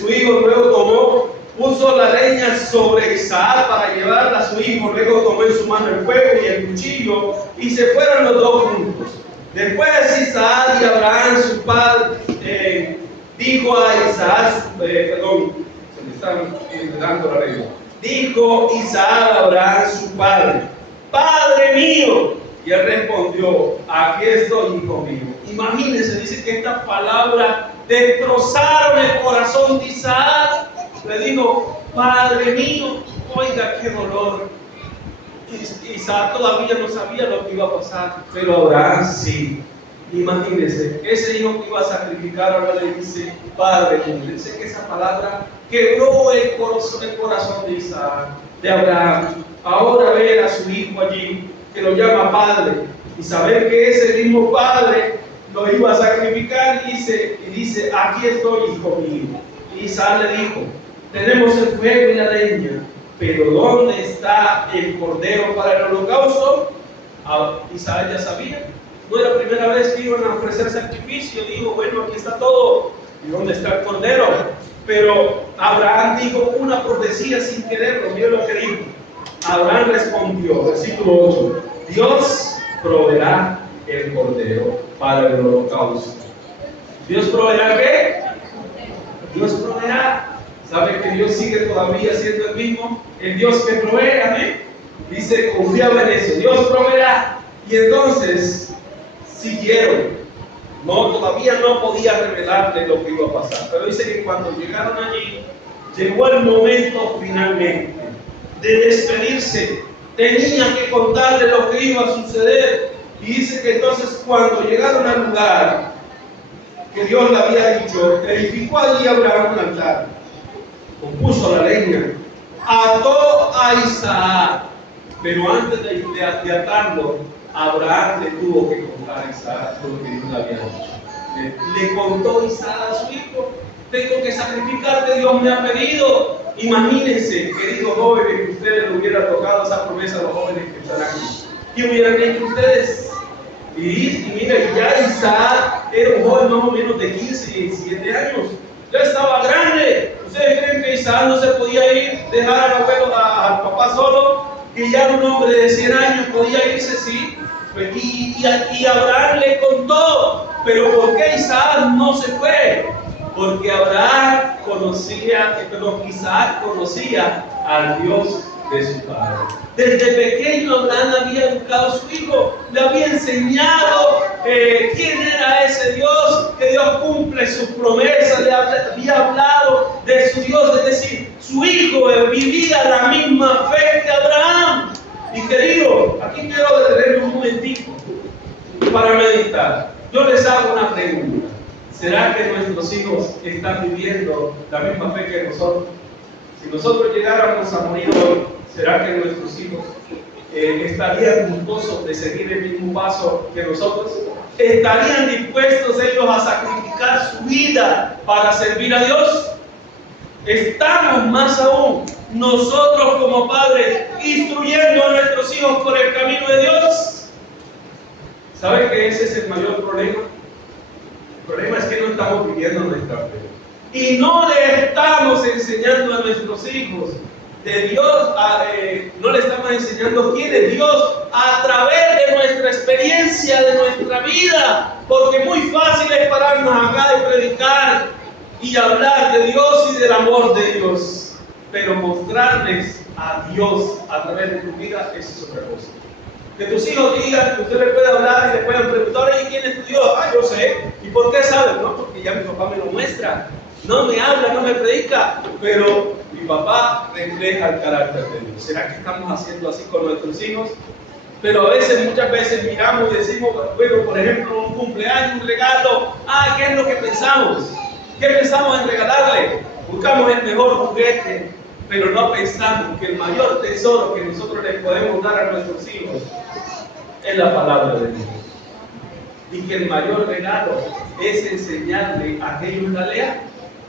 su hijo. Luego puso la leña sobre Isaac para llevarla a su hijo. Luego tomó en su mano el fuego y el cuchillo y se fueron los dos juntos. Después Isaac y Abraham, su padre, dijo a Isaac, se me están enredando la lengua. Dijo Isaac a Abraham, su padre: Padre mío. Y él respondió: aquí estoy, hijo mío. Imagínense, dice que estas palabras destrozaron el corazón de Isaac. Le dijo: Padre mío. Oiga, qué dolor. Isaac todavía no sabía lo que iba a pasar, pero Abraham sí. Imagínense, ese hijo que iba a sacrificar ahora le dice: Padre mío. Sé que esa palabra quebró el corazón de Isaac, de Abraham. Ahora ver a su hijo allí, que lo llama padre, y saber que ese mismo padre lo iba a sacrificar, y dice: aquí estoy, hijo mío. Y Isaac le dijo: tenemos el fuego y la leña, pero ¿dónde está el cordero para el holocausto? Isaac ya sabía, no era la primera vez que iban a ofrecer sacrificio. Dijo: bueno, aquí está todo, ¿y dónde está el cordero? Pero Abraham dijo una profecía sin quererlo. Miren lo que dijo. Abraham respondió, versículo 8: Dios proveerá el cordero para el holocausto. ¿Dios proveerá qué? Dios proveerá. ¿Sabe que Dios sigue todavía siendo el mismo? El Dios que provee, amén. Dice, confiaba en eso, Dios proveerá. Y entonces siguieron. Todavía no podía revelarle lo que iba a pasar, pero dice que cuando llegaron allí, llegó el momento finalmente de despedirse. Tenía que contarle lo que iba a suceder. Y dice que entonces cuando llegaron al lugar que Dios le había dicho, edificó allí Abraham un altar, compuso la leña, ató a Isaac, pero antes de atarlo, Abraham le tuvo que contar a Isaac lo que Dios le había dicho. Le contó Isaac a su hijo: tengo que sacrificarte, Dios me ha pedido. Imagínense, queridos jóvenes, que ustedes le hubieran tocado esa promesa a los jóvenes que están aquí. ¿Qué hubieran hecho ustedes? Y mira, ya Isaac era un joven más o menos de 15, 17 años. Ya estaba grande. ¿Ustedes creen que Isaac no se podía ir, dejar al abuelo, al papá solo? Que ya un hombre de 100 años podía irse, sí. Y Abraham le contó. Pero ¿por qué Isaac no se fue? Porque Isaac conocía al Dios de su padre. Desde pequeño Abraham había educado a su hijo, le había enseñado quién era ese Dios, que Dios cumple sus promesas, le había hablado de su Dios, es decir, su hijo vivía la misma fe que Abraham. Y querido, aquí quiero detenerme un momentico para meditar. Yo les hago una pregunta. ¿Será que nuestros hijos están viviendo la misma fe que nosotros? Si nosotros llegáramos a morir hoy, ¿será que nuestros hijos estarían gustosos de seguir el mismo paso que nosotros? ¿Estarían dispuestos ellos a sacrificar su vida para servir a Dios? Estamos más aún nosotros como padres instruyendo a nuestros hijos por el camino de Dios. ¿Sabe que ese es el mayor problema? El problema es que no estamos viviendo nuestra fe. Y no le estamos enseñando a nuestros hijos de Dios, no le estamos enseñando quién es Dios a través de nuestra experiencia, de nuestra vida. Porque muy fácil es pararnos acá de predicar y hablar de Dios y del amor de Dios. Pero mostrarles a Dios a través de tu vida, eso es otra cosa. Que tus hijos digan, que usted le puede hablar y le puedan preguntar, ¿y quién es tu Dios? Ah, yo sé. ¿Y por qué sabes? No, porque ya mi papá me lo muestra. No me habla, no me predica, pero mi papá refleja el carácter de Dios. ¿Será que estamos haciendo así con nuestros hijos? Pero muchas veces miramos y decimos, bueno, por ejemplo, un cumpleaños, un regalo, ¿qué es lo que pensamos? ¿Qué pensamos en regalarle? Buscamos el mejor juguete, pero no pensamos que el mayor tesoro que nosotros le podemos dar a nuestros hijos es la palabra de Dios. Y que el mayor regalo es enseñarle a que ellos la lean.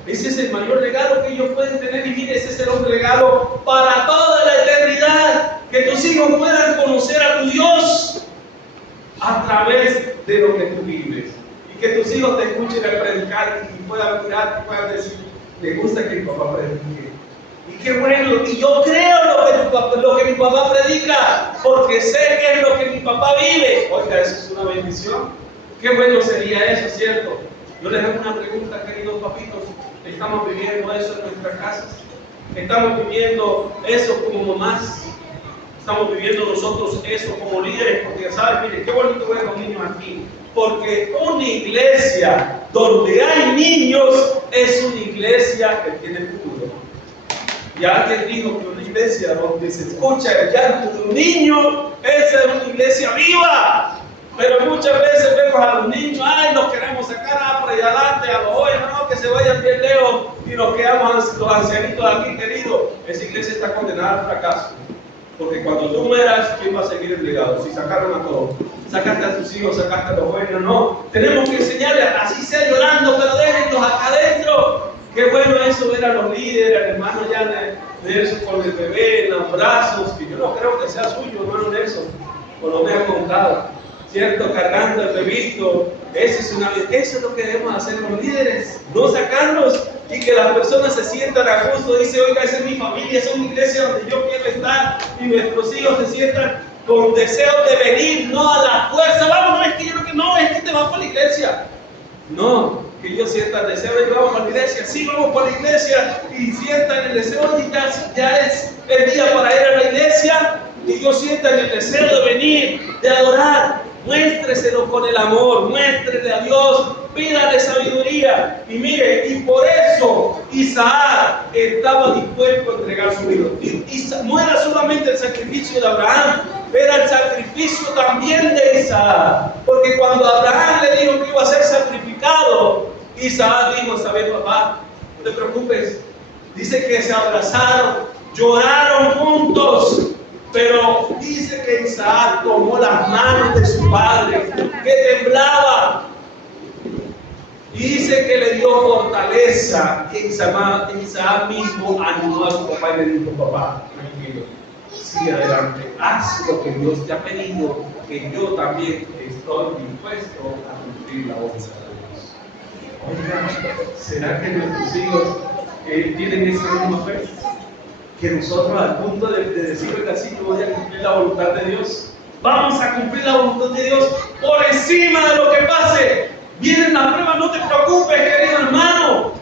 Ese es el mayor regalo que ellos pueden tener. Y mire, ese será un regalo para toda la eternidad. Que tus hijos puedan conocer a tu Dios a través de lo que tú vives. Y que tus hijos te escuchen al predicar y puedan mirar y puedan decir, me gusta que mi papá predique. Y qué bueno, y yo creo lo que mi papá predica, porque sé que es lo que mi papá vive. Oiga, eso es una bendición. Qué bueno sería eso, ¿cierto? Yo les hago una pregunta, queridos papitos. ¿Estamos viviendo eso en nuestras casas? ¿Estamos viviendo eso como mamás? ¿Estamos viviendo nosotros eso como líderes? Porque, ¿sabes? Mire, qué bonito ver a los niños aquí. Porque una iglesia donde hay niños es una iglesia que tiene futuro. Ya alguien dijo que una iglesia donde se escucha el llanto de un niño, esa es una iglesia viva. Pero muchas veces vemos a los niños, los queremos sacar por ahí adelante, a los jóvenes, no, que se vayan bien lejos y nos quedamos los ancianitos aquí, queridos. Esa iglesia está condenada al fracaso. Porque cuando tú mueras, ¿quién va a seguir el legado? Si sacaron a todos, sacaste a tus hijos, sacaste a los jóvenes, no. Tenemos que enseñarles, así sea llorando, pero déjenlos acá adentro. Qué bueno eso, ver a los líderes, al hermano ya Nelson con el bebé en los brazos, que yo no creo que sea suyo, hermano Nelson, por lo menos contado. ¿Cierto? Cargando el bebito. Eso es lo que debemos hacer los líderes. No sacarlos y que las personas se sientan a gusto. Dice, oiga, esa es mi familia, esa es una iglesia donde yo quiero estar. Y nuestros hijos se sientan con deseo de venir, no a la fuerza. Vamos, no es que te vas por la iglesia. No, que ellos sientan el deseo de vamos por la iglesia. Sí, vamos por la iglesia. Y sientan el deseo de ya es el día para ir a la iglesia. Y ellos sientan el deseo de venir, de adorar. Muéstreselo con el amor, muéstrele a Dios, pídale sabiduría. Y mire, y por eso Isaac estaba dispuesto a entregar su vida. Y no era solamente el sacrificio de Abraham, era el sacrificio también de Isaac. Porque cuando Abraham le dijo que iba a ser sacrificado, Isaac dijo, ¿sabes, papá? No te preocupes. Dice que se abrazaron, lloraron juntos. Pero dice que Isaac tomó las manos de su padre, que temblaba. Y dice que le dio fortaleza. Y Isaac mismo animó a su papá y le dijo, papá, tranquilo, sigue adelante, haz lo que Dios te ha pedido, que yo también estoy dispuesto a cumplir la voluntad de Dios. Oiga, ¿será que nuestros hijos tienen esa misma fe? Que nosotros al punto de decirle así, yo voy a cumplir la voluntad de Dios. Vamos a cumplir la voluntad de Dios por encima de lo que pase. Vienen las pruebas, no te preocupes, querido hermano.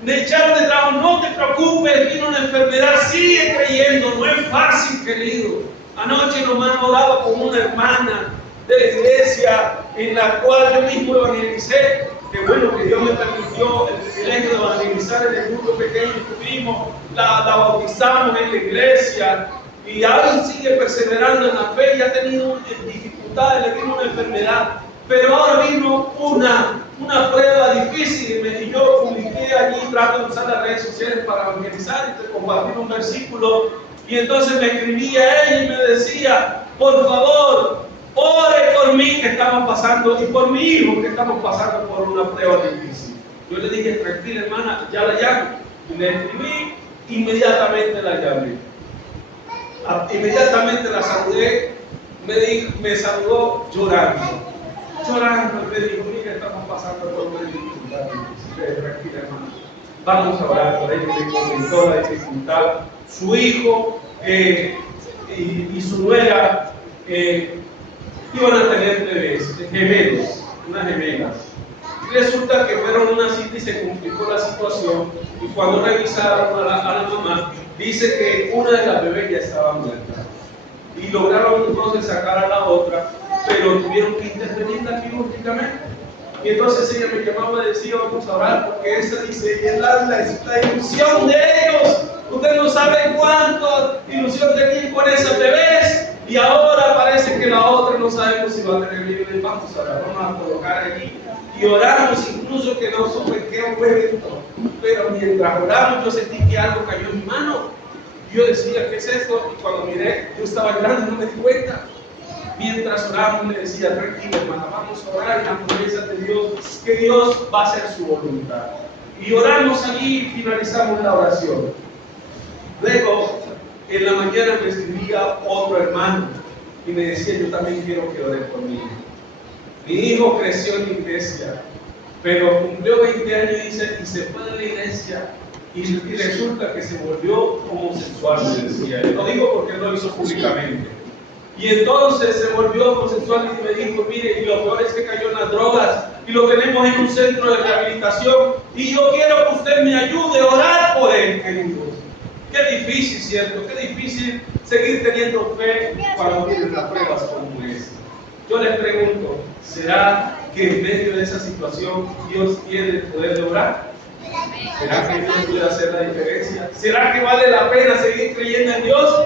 Me echaron de trabajo, no te preocupes. Vino una enfermedad, sigue creyendo. No es fácil, querido. Anoche nomás oraba con una hermana de la iglesia en la cual yo mismo evangelicé. Qué bueno que Dios me permitió el privilegio de evangelizar en el grupo pequeño que tuvimos. La bautizamos en la iglesia y aún sigue perseverando en la fe y ha tenido dificultades, le vino una enfermedad, pero ahora vino una prueba difícil y yo publiqué allí, trato de usar las redes sociales para evangelizar y compartir un versículo, y entonces me escribía a ella y me decía, por favor, ore por mí que estamos pasando y por mi hijo que estamos pasando por una prueba difícil. Yo le dije, tranquila hermana, ya la llamo. Y le escribí, inmediatamente la llamé. Inmediatamente la saludé, me saludó llorando. Llorando, me dijo, mira, estamos pasando por una dificultad difícil. Tranquila hermana, vamos a orar por ella. Me comentó la dificultad. Su hijo y su nuera iban a tener bebés, gemelos, unas gemelas. Y resulta que fueron a una cita y se complicó la situación. Y cuando revisaron a la mamá, dice que una de las bebés ya estaba muerta. Y lograron entonces sacar a la otra, pero tuvieron que intervenirla quirúrgicamente. Y entonces ella me llamaba y decía, vamos a orar, porque esa dice, y es la ilusión de ellos. Usted no sabe cuánta ilusión tenía con esas bebés. Y ahora parece que la otra no sabemos si va a tener bebé. Vamos a orar, vamos a colocar allí. Y oramos, incluso que no supe qué momento. Pero mientras oramos, yo sentí que algo cayó en mi mano. Yo decía, ¿qué es esto? Y cuando miré, yo estaba llorando y no me di cuenta. Mientras oramos, le decía, tranquilo hermana, vamos a orar en la promesa de Dios, que Dios va a hacer su voluntad. Y oramos allí y finalizamos la oración. Luego, en la mañana me escribía otro hermano y me decía, yo también quiero que ore por mi hijo. Mi hijo creció en la iglesia, pero cumplió 20 años y se fue de la iglesia y resulta que se volvió homosexual, me decía. Lo digo porque él lo hizo públicamente. Y entonces se volvió homosexual y me dijo, mire, y lo peor es que cayó en las drogas y lo tenemos en un centro de rehabilitación y yo quiero que usted me ayude a orar por él, queridos. Qué difícil, ¿cierto? Qué difícil seguir teniendo fe cuando vienen las pruebas como esta. Yo les pregunto, ¿será que en medio de esa situación Dios tiene el poder de orar? ¿Será que Dios puede hacer la diferencia? ¿Será que vale la pena seguir creyendo en Dios?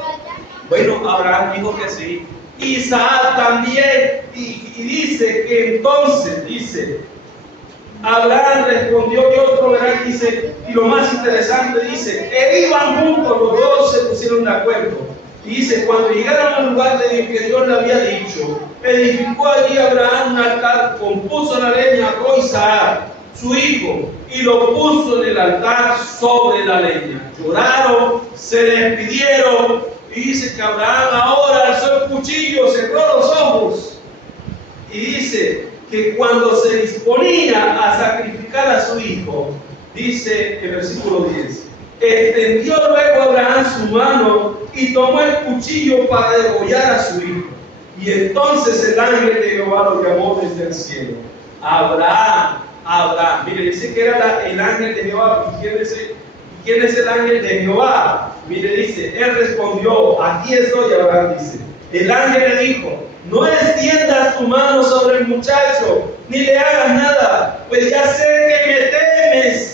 Bueno, Abraham dijo que sí. Isaac también. Y dice que entonces, Abraham respondió que otro verá, dice, y lo más interesante dice, iban juntos, los dos se pusieron de acuerdo. Y dice, cuando llegaron al lugar que Dios le había dicho, edificó allí Abraham un altar, compuso la leña, ató a Isaac, su hijo, y lo puso en el altar sobre la leña. Lloraron, se despidieron, y dice que Abraham ahora alzó el cuchillo, cerró los ojos, y dice que cuando se disponía a sacrificar a su hijo, dice el versículo 10, extendió luego Abraham su mano y tomó el cuchillo para degollar a su hijo. Y entonces el ángel de Jehová lo llamó desde el cielo. Abraham, Abraham. Mire, dice que era el ángel de Jehová. ¿Y quién es el ángel de Jehová? Mire, dice, él respondió, aquí estoy. Abraham dice, el ángel le dijo, no extiendas tu mano sobre el muchacho, ni le hagas nada, pues ya sé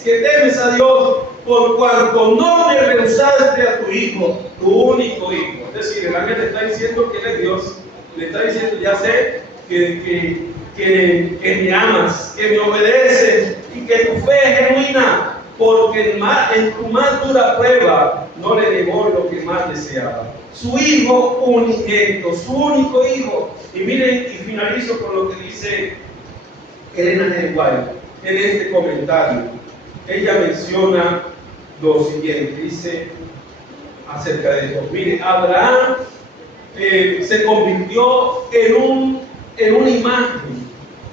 que temes a Dios, por cuanto no me rehusaste a tu hijo, tu único hijo. Es decir, el ángel le está diciendo que él es Dios, le está diciendo, ya sé que me amas, que me obedeces y que tu fe es genuina, porque en tu más dura prueba no le negó lo que más deseaba. Su hijo unigénito, su único hijo. Y miren, y finalizo con lo que dice Elena G. White en este comentario. Ella menciona lo siguiente, dice acerca de esto. Mire, Abraham se convirtió en una imagen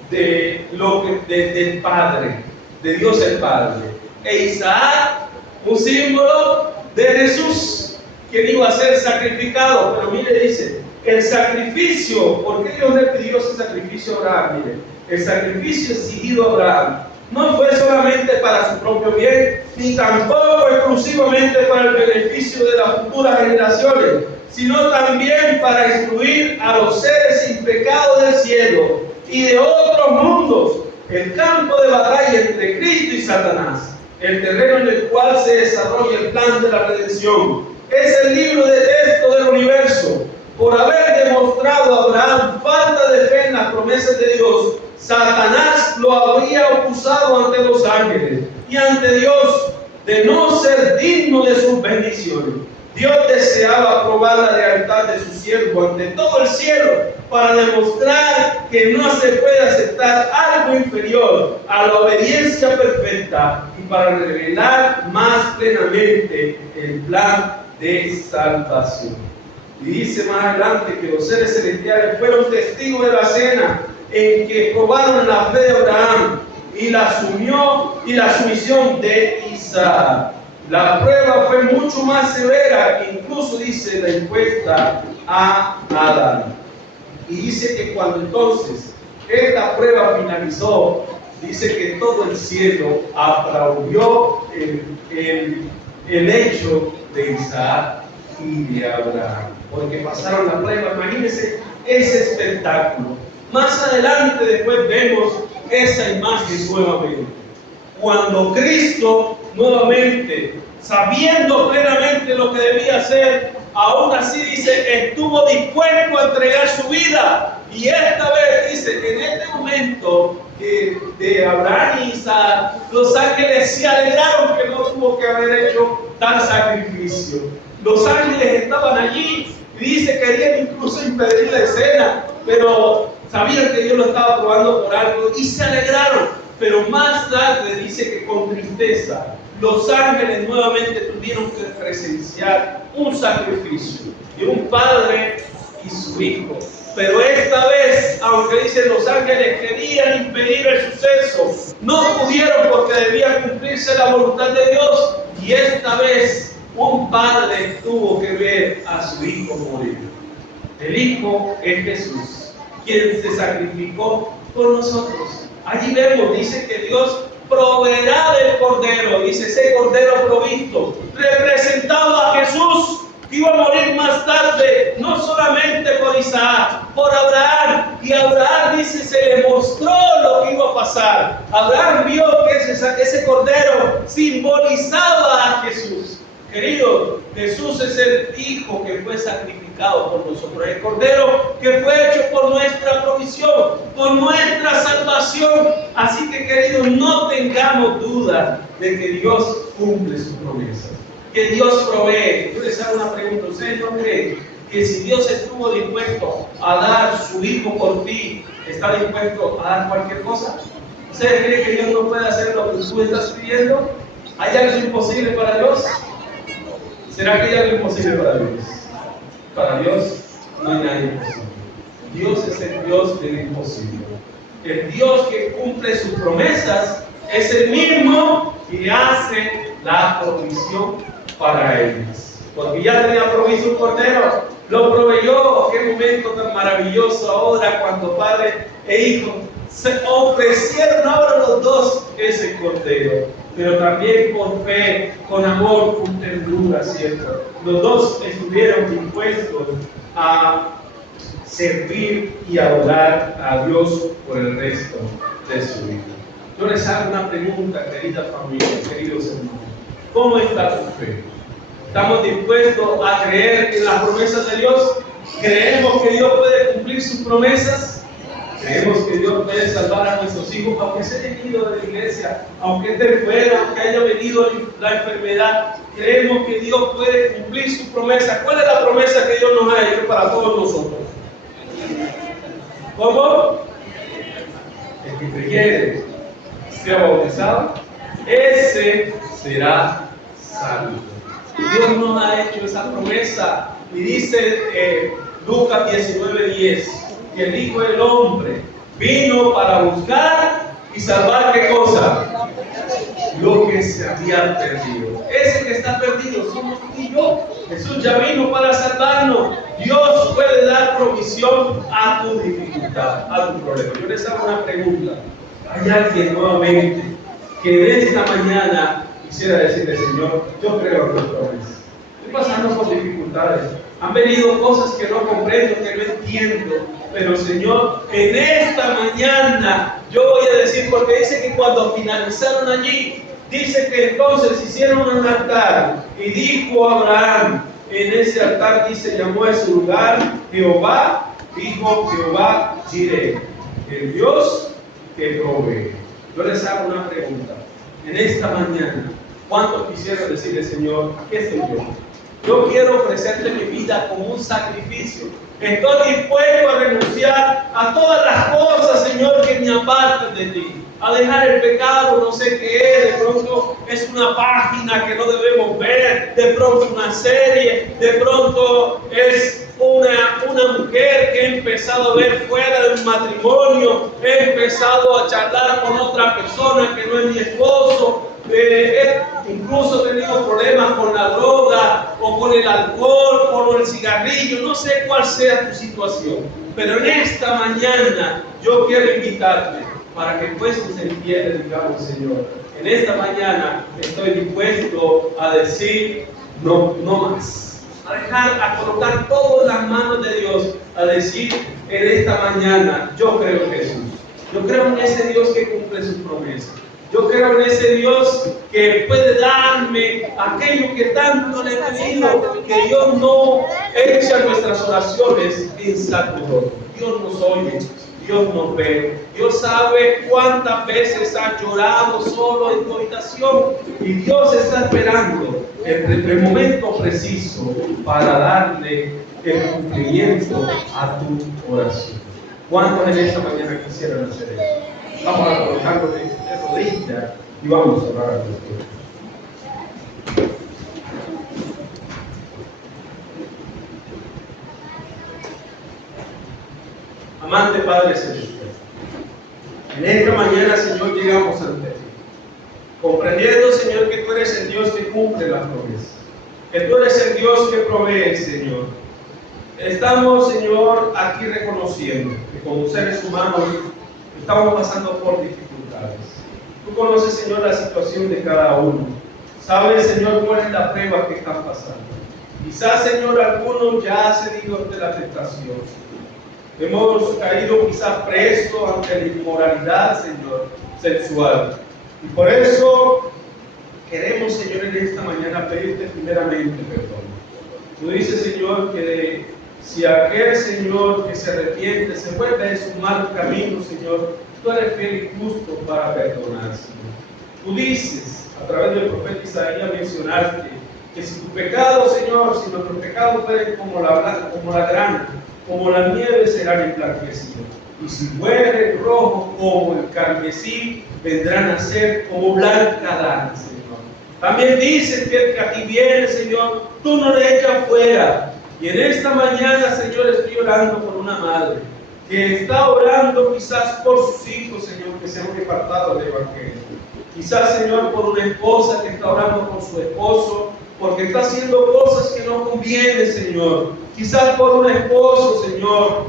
del Padre, de Dios el Padre. E Isaac, un símbolo de Jesús, quien iba a ser sacrificado. Pero mire, dice, el sacrificio, ¿por qué Dios le pidió ese sacrificio a Abraham? Mire, el sacrificio exigido a Abraham no fue solamente para su propio bien, ni tampoco exclusivamente para el beneficio de las futuras generaciones, sino también para instruir a los seres sin pecado del cielo y de otros mundos, el campo de batalla entre Cristo y Satanás, el terreno en el cual se desarrolla el plan de la redención, es el libro de texto del universo. Por haber demostrado a Abraham falta de fe en las promesas de Dios, Satanás lo habría acusado ante los ángeles y ante Dios de no ser digno de sus bendiciones. Dios deseaba probar la lealtad de su siervo ante todo el cielo para demostrar que no se puede aceptar algo inferior a la obediencia perfecta y para revelar más plenamente el plan de salvación. Y dice más adelante que los seres celestiales fueron testigos de la cena en que probaron la fe de Abraham y la sumisión de Isaac. La prueba fue mucho más severa que incluso dice la impuesta a Adán. Y dice que cuando entonces esta prueba finalizó, dice que todo el cielo aplaudió el hecho de Isaac y de Abraham, porque pasaron la prueba. Imagínense ese espectáculo. Más adelante después vemos esa imagen nuevamente. Cuando Cristo nuevamente, sabiendo plenamente lo que debía hacer, aún así dice, estuvo dispuesto a entregar su vida. Y esta vez dice, en este momento de Abraham y Isaac, los ángeles se alegraron que no tuvo que haber hecho tal sacrificio. Los ángeles estaban allí y dice, querían incluso impedir la escena, pero sabían que Dios lo estaba probando por algo y se alegraron. Pero más tarde dice que con tristeza los ángeles nuevamente tuvieron que presenciar un sacrificio de un padre y su hijo. Pero esta vez, aunque dicen los ángeles querían impedir el suceso, no pudieron porque debía cumplirse la voluntad de Dios. Y esta vez un padre tuvo que ver a su hijo morir. El hijo es Jesús, quien se sacrificó por nosotros. Allí vemos, dice que Dios proveerá del cordero, dice ese cordero provisto, representaba a Jesús, que iba a morir más tarde, no solamente por Isaac, por Abraham. Y Abraham, dice, se le mostró lo que iba a pasar. Abraham vio que ese cordero simbolizaba a Jesús. Querido, Jesús es el Hijo que fue sacrificado por nosotros, el Cordero que fue hecho por nuestra provisión, por nuestra salvación. Así que, queridos, no tengamos duda de que Dios cumple sus promesas, que Dios provee. Yo les hago una pregunta, ¿ustedes no creen que si Dios estuvo dispuesto a dar su Hijo por ti, está dispuesto a dar cualquier cosa? ¿Ustedes creen que Dios no puede hacer lo que tú estás pidiendo? ¿Hay algo imposible para Dios? ¿Será que hay algo imposible para Dios? Para Dios no hay nada imposible. Dios es el Dios del imposible. El Dios que cumple sus promesas es el mismo que hace la provisión para ellas. Porque ya tenía provisto un cordero, lo proveyó. Qué momento tan maravilloso ahora cuando padre e hijo se ofrecieron ahora los dos ese cordero. Pero también por fe, con amor, con ternura, ¿cierto? Los dos estuvieron dispuestos a servir y adorar a Dios por el resto de su vida. Yo les hago una pregunta, querida familia, queridos hermanos. ¿Cómo está tu fe? ¿Estamos dispuestos a creer en las promesas de Dios? ¿Creemos que Dios puede cumplir sus promesas? Creemos que Dios puede salvar a nuestros hijos, aunque se hayan ido de la iglesia, aunque estén fuera, aunque haya venido la enfermedad. Creemos que Dios puede cumplir su promesa. ¿Cuál es la promesa que Dios nos ha hecho para todos nosotros? ¿Cómo? El que creyere, sea bautizado, ese será salvo. Dios nos ha hecho esa promesa. Y dice Lucas 19:10. Que el Hijo del Hombre vino para buscar y salvar, ¿qué cosa? Lo que se había perdido. Ese que está perdido somos tú y yo. Jesús ya vino para salvarnos. Dios puede dar provisión a tu dificultad, a tu problema. Yo les hago una pregunta. ¿Hay alguien nuevamente que en esta mañana quisiera decirle, Señor, yo creo en tus promesas? Estoy pasando por dificultades. Han venido cosas que no comprendo, que no entiendo. Pero Señor, en esta mañana yo voy a decir, porque dice que cuando finalizaron allí, dice que entonces hicieron un altar y dijo Abraham, en ese altar dice, llamó a ese lugar Jehová, dijo Jehová Jireh, el Dios que provee. Yo les hago una pregunta. En esta mañana, ¿cuántos quisieran decirle, Señor, aquí estoy yo? Yo quiero ofrecerte mi vida como un sacrificio. Estoy dispuesto a renunciar a todas las cosas, Señor, que me aparten de ti. A dejar el pecado, no sé qué es, de pronto es una página que no debemos ver, de pronto una serie, de pronto es una mujer que he empezado a ver fuera del matrimonio, he empezado a charlar con otra persona que no es mi esposo, incluso he tenido problemas con la droga o con el alcohol o con el cigarrillo, no sé cuál sea tu situación, pero en esta mañana yo quiero invitarte para que puestos en pie le digamos, Señor, en esta mañana estoy dispuesto a decir no más, a colocar todo en las manos de Dios, a decir en esta mañana, yo creo en Jesús, yo creo en ese Dios que cumple sus promesas, yo creo en ese Dios que puede darme aquello que tanto le he pedido, que Dios no echa nuestras oraciones en saco roto. Dios nos oye, Dios nos ve, Dios sabe cuántas veces has llorado solo en tu habitación y Dios está esperando el momento preciso para darle el cumplimiento a tu oración. ¿Cuántos en esta mañana quisieran hacer eso? Vamos a colocarlo de rodillas y vamos a orar a Dios. Amante Padre Celestial, en esta mañana, Señor, llegamos ante ti, comprendiendo, Señor, que tú eres el Dios que cumple las promesas, que tú eres el Dios que provee, Señor. Estamos, Señor, aquí reconociendo que como seres humanos estamos pasando por dificultades. Tú conoces, Señor, la situación de cada uno. Sabes, Señor, cuál es la prueba que están pasando. Quizás, Señor, algunos ya han cedido ante la tentación. Hemos caído quizás preso ante la inmoralidad, Señor, sexual. Y por eso queremos, Señor, en esta mañana pedirte primeramente perdón. Tú dices, Señor, que si aquel, Señor, que se arrepiente, se vuelve de su mal camino, Señor, tú eres fiel y justo para perdonar, Señor. Tú dices, a través del profeta Isaías mencionaste, que si tu pecado, Señor, si nuestros pecados fueren como la grana, como la nieve serán emblanquecidos, y si fuere rojo como el carmesí, vendrán a ser como blanca lana, Señor. También dices que el que a ti viene, Señor, tú no le echas fuera. Y en esta mañana, Señor, estoy orando por una madre que está orando quizás por sus hijos, Señor, que se han apartado del Evangelio. Quizás, Señor, por una esposa que está orando por su esposo, porque está haciendo cosas que no convienen, Señor. Quizás por un esposo, Señor,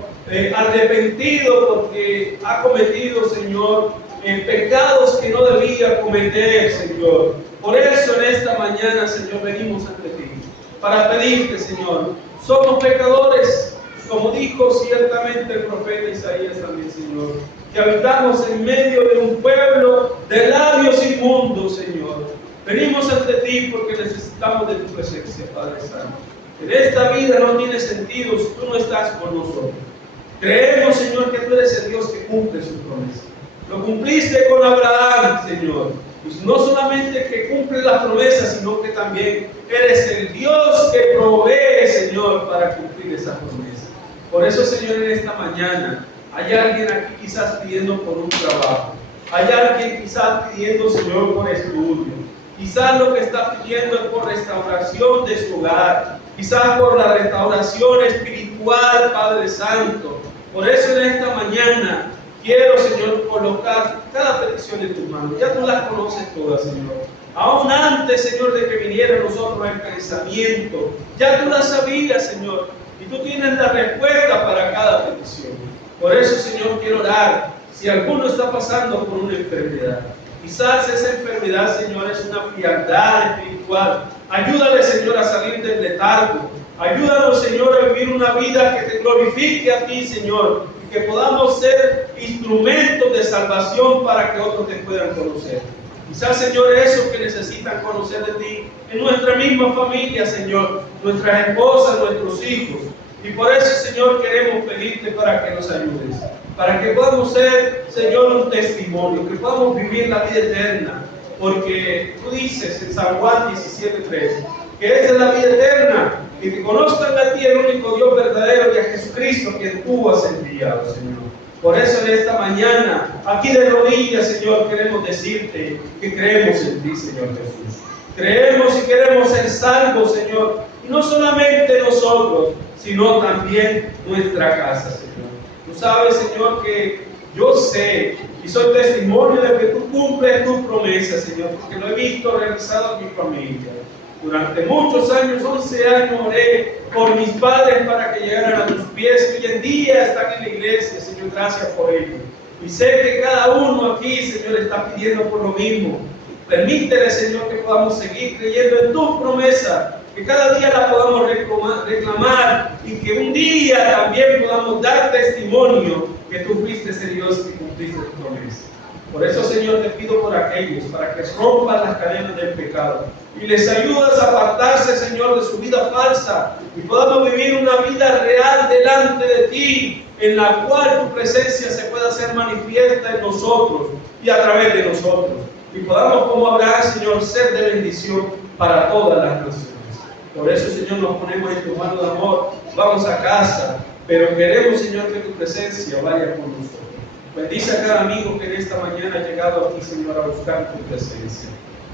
arrepentido porque ha cometido, Señor, pecados que no debía cometer, Señor. Por eso en esta mañana, Señor, venimos ante ti para pedirte, Señor. Somos pecadores, como dijo ciertamente el profeta Isaías también, Señor, que habitamos en medio de un pueblo de labios inmundos, Señor. Venimos ante ti porque necesitamos de tu presencia, Padre Santo. En esta vida no tiene sentido si tú no estás con nosotros. Creemos, Señor, que tú eres el Dios que cumple su promesa. Lo cumpliste con Abraham, Señor. Y no solamente que cumple las promesas, sino que también eres el Dios que provee, Señor, para cumplir esas promesas. Por eso, Señor, en esta mañana hay alguien aquí quizás pidiendo por un trabajo. Hay alguien quizás pidiendo, Señor, por estudio. Quizás lo que está pidiendo es por restauración de su hogar. Quizás por la restauración espiritual, Padre Santo. Por eso en esta mañana quiero, Señor, colocar cada petición en tus manos. Ya tú las conoces todas, Señor. Aún antes, Señor, de que viniera a nosotros el pensamiento, ya tú las sabías, Señor. Y tú tienes la respuesta para cada petición. Por eso, Señor, quiero orar. Si alguno está pasando por una enfermedad, quizás esa enfermedad, Señor, es una frialdad espiritual. Ayúdale, Señor, a salir del letargo. Ayúdanos, Señor, a vivir una vida que te glorifique a ti, Señor. Y que podamos ser instrumentos de salvación para que otros te puedan conocer. Quizás, Señor, esos que necesitan conocer de ti, en nuestra misma familia, Señor, nuestras esposas, nuestros hijos. Y por eso, Señor, queremos pedirte para que nos ayudes, para que podamos ser, Señor, un testimonio, que podamos vivir la vida eterna. Porque tú dices en San Juan 17:3, que esa es la vida eterna, que te conozcan a ti, el único Dios verdadero, y a Jesucristo, quien tú has enviado, Señor. Por eso en esta mañana, aquí de rodillas, Señor, queremos decirte que creemos en ti, Señor Jesús. Creemos y queremos ser salvos, Señor. Y no solamente nosotros, sino también nuestra casa, Señor. Tú sabes, Señor, que yo sé y soy testimonio de que tú cumples tus promesas, Señor, porque lo he visto realizado en mi familia. Durante muchos años, 11 años, oré por mis padres para que llegaran a tus pies. Hoy en día están en la iglesia, Señor, gracias por ello. Y sé que cada uno aquí, Señor, está pidiendo por lo mismo. Permítele, Señor, que podamos seguir creyendo en tus promesas, que cada día la podamos reclamar y que un día también podamos dar testimonio que tú fuiste ese Dios que cumpliste tu promesa. Por eso, Señor, te pido por aquellos, para que rompan las cadenas del pecado y les ayudas a apartarse, Señor, de su vida falsa y podamos vivir una vida real delante de ti, en la cual tu presencia se pueda hacer manifiesta en nosotros y a través de nosotros. Y podamos, como Abraham, Señor, ser de bendición para todas las naciones. Por eso, Señor, nos ponemos en tu mano de amor. Vamos a casa, pero queremos, Señor, que tu presencia vaya con nosotros. Bendice a cada amigo que en esta mañana ha llegado aquí, Señor, a buscar tu presencia.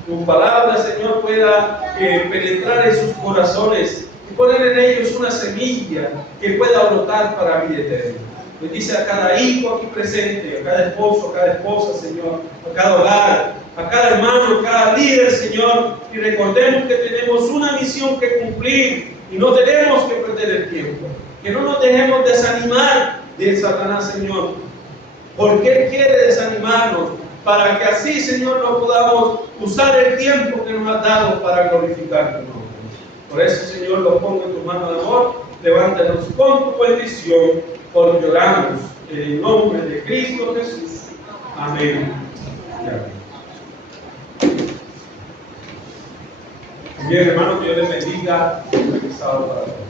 Tu palabra, Señor, pueda penetrar en sus corazones y poner en ellos una semilla que pueda brotar para vida eterna. Bendice a cada hijo aquí presente, a cada esposo, a cada esposa, Señor, a cada hogar, a cada hermano, a cada líder, Señor. Y recordemos que tenemos una misión que cumplir y no tenemos que perder el tiempo. Que no nos dejemos desanimar de Satanás, Señor, porque Él quiere desanimarnos, para que así, Señor, no podamos usar el tiempo que nos has dado para glorificar tu nombre. Por eso, Señor, lo pongo en tu mano de amor. Levántanos con tu bendición, porque oramos en el nombre de Cristo Jesús. Amén. Bien, hermanos, que Dios les bendiga. Sábado para todos.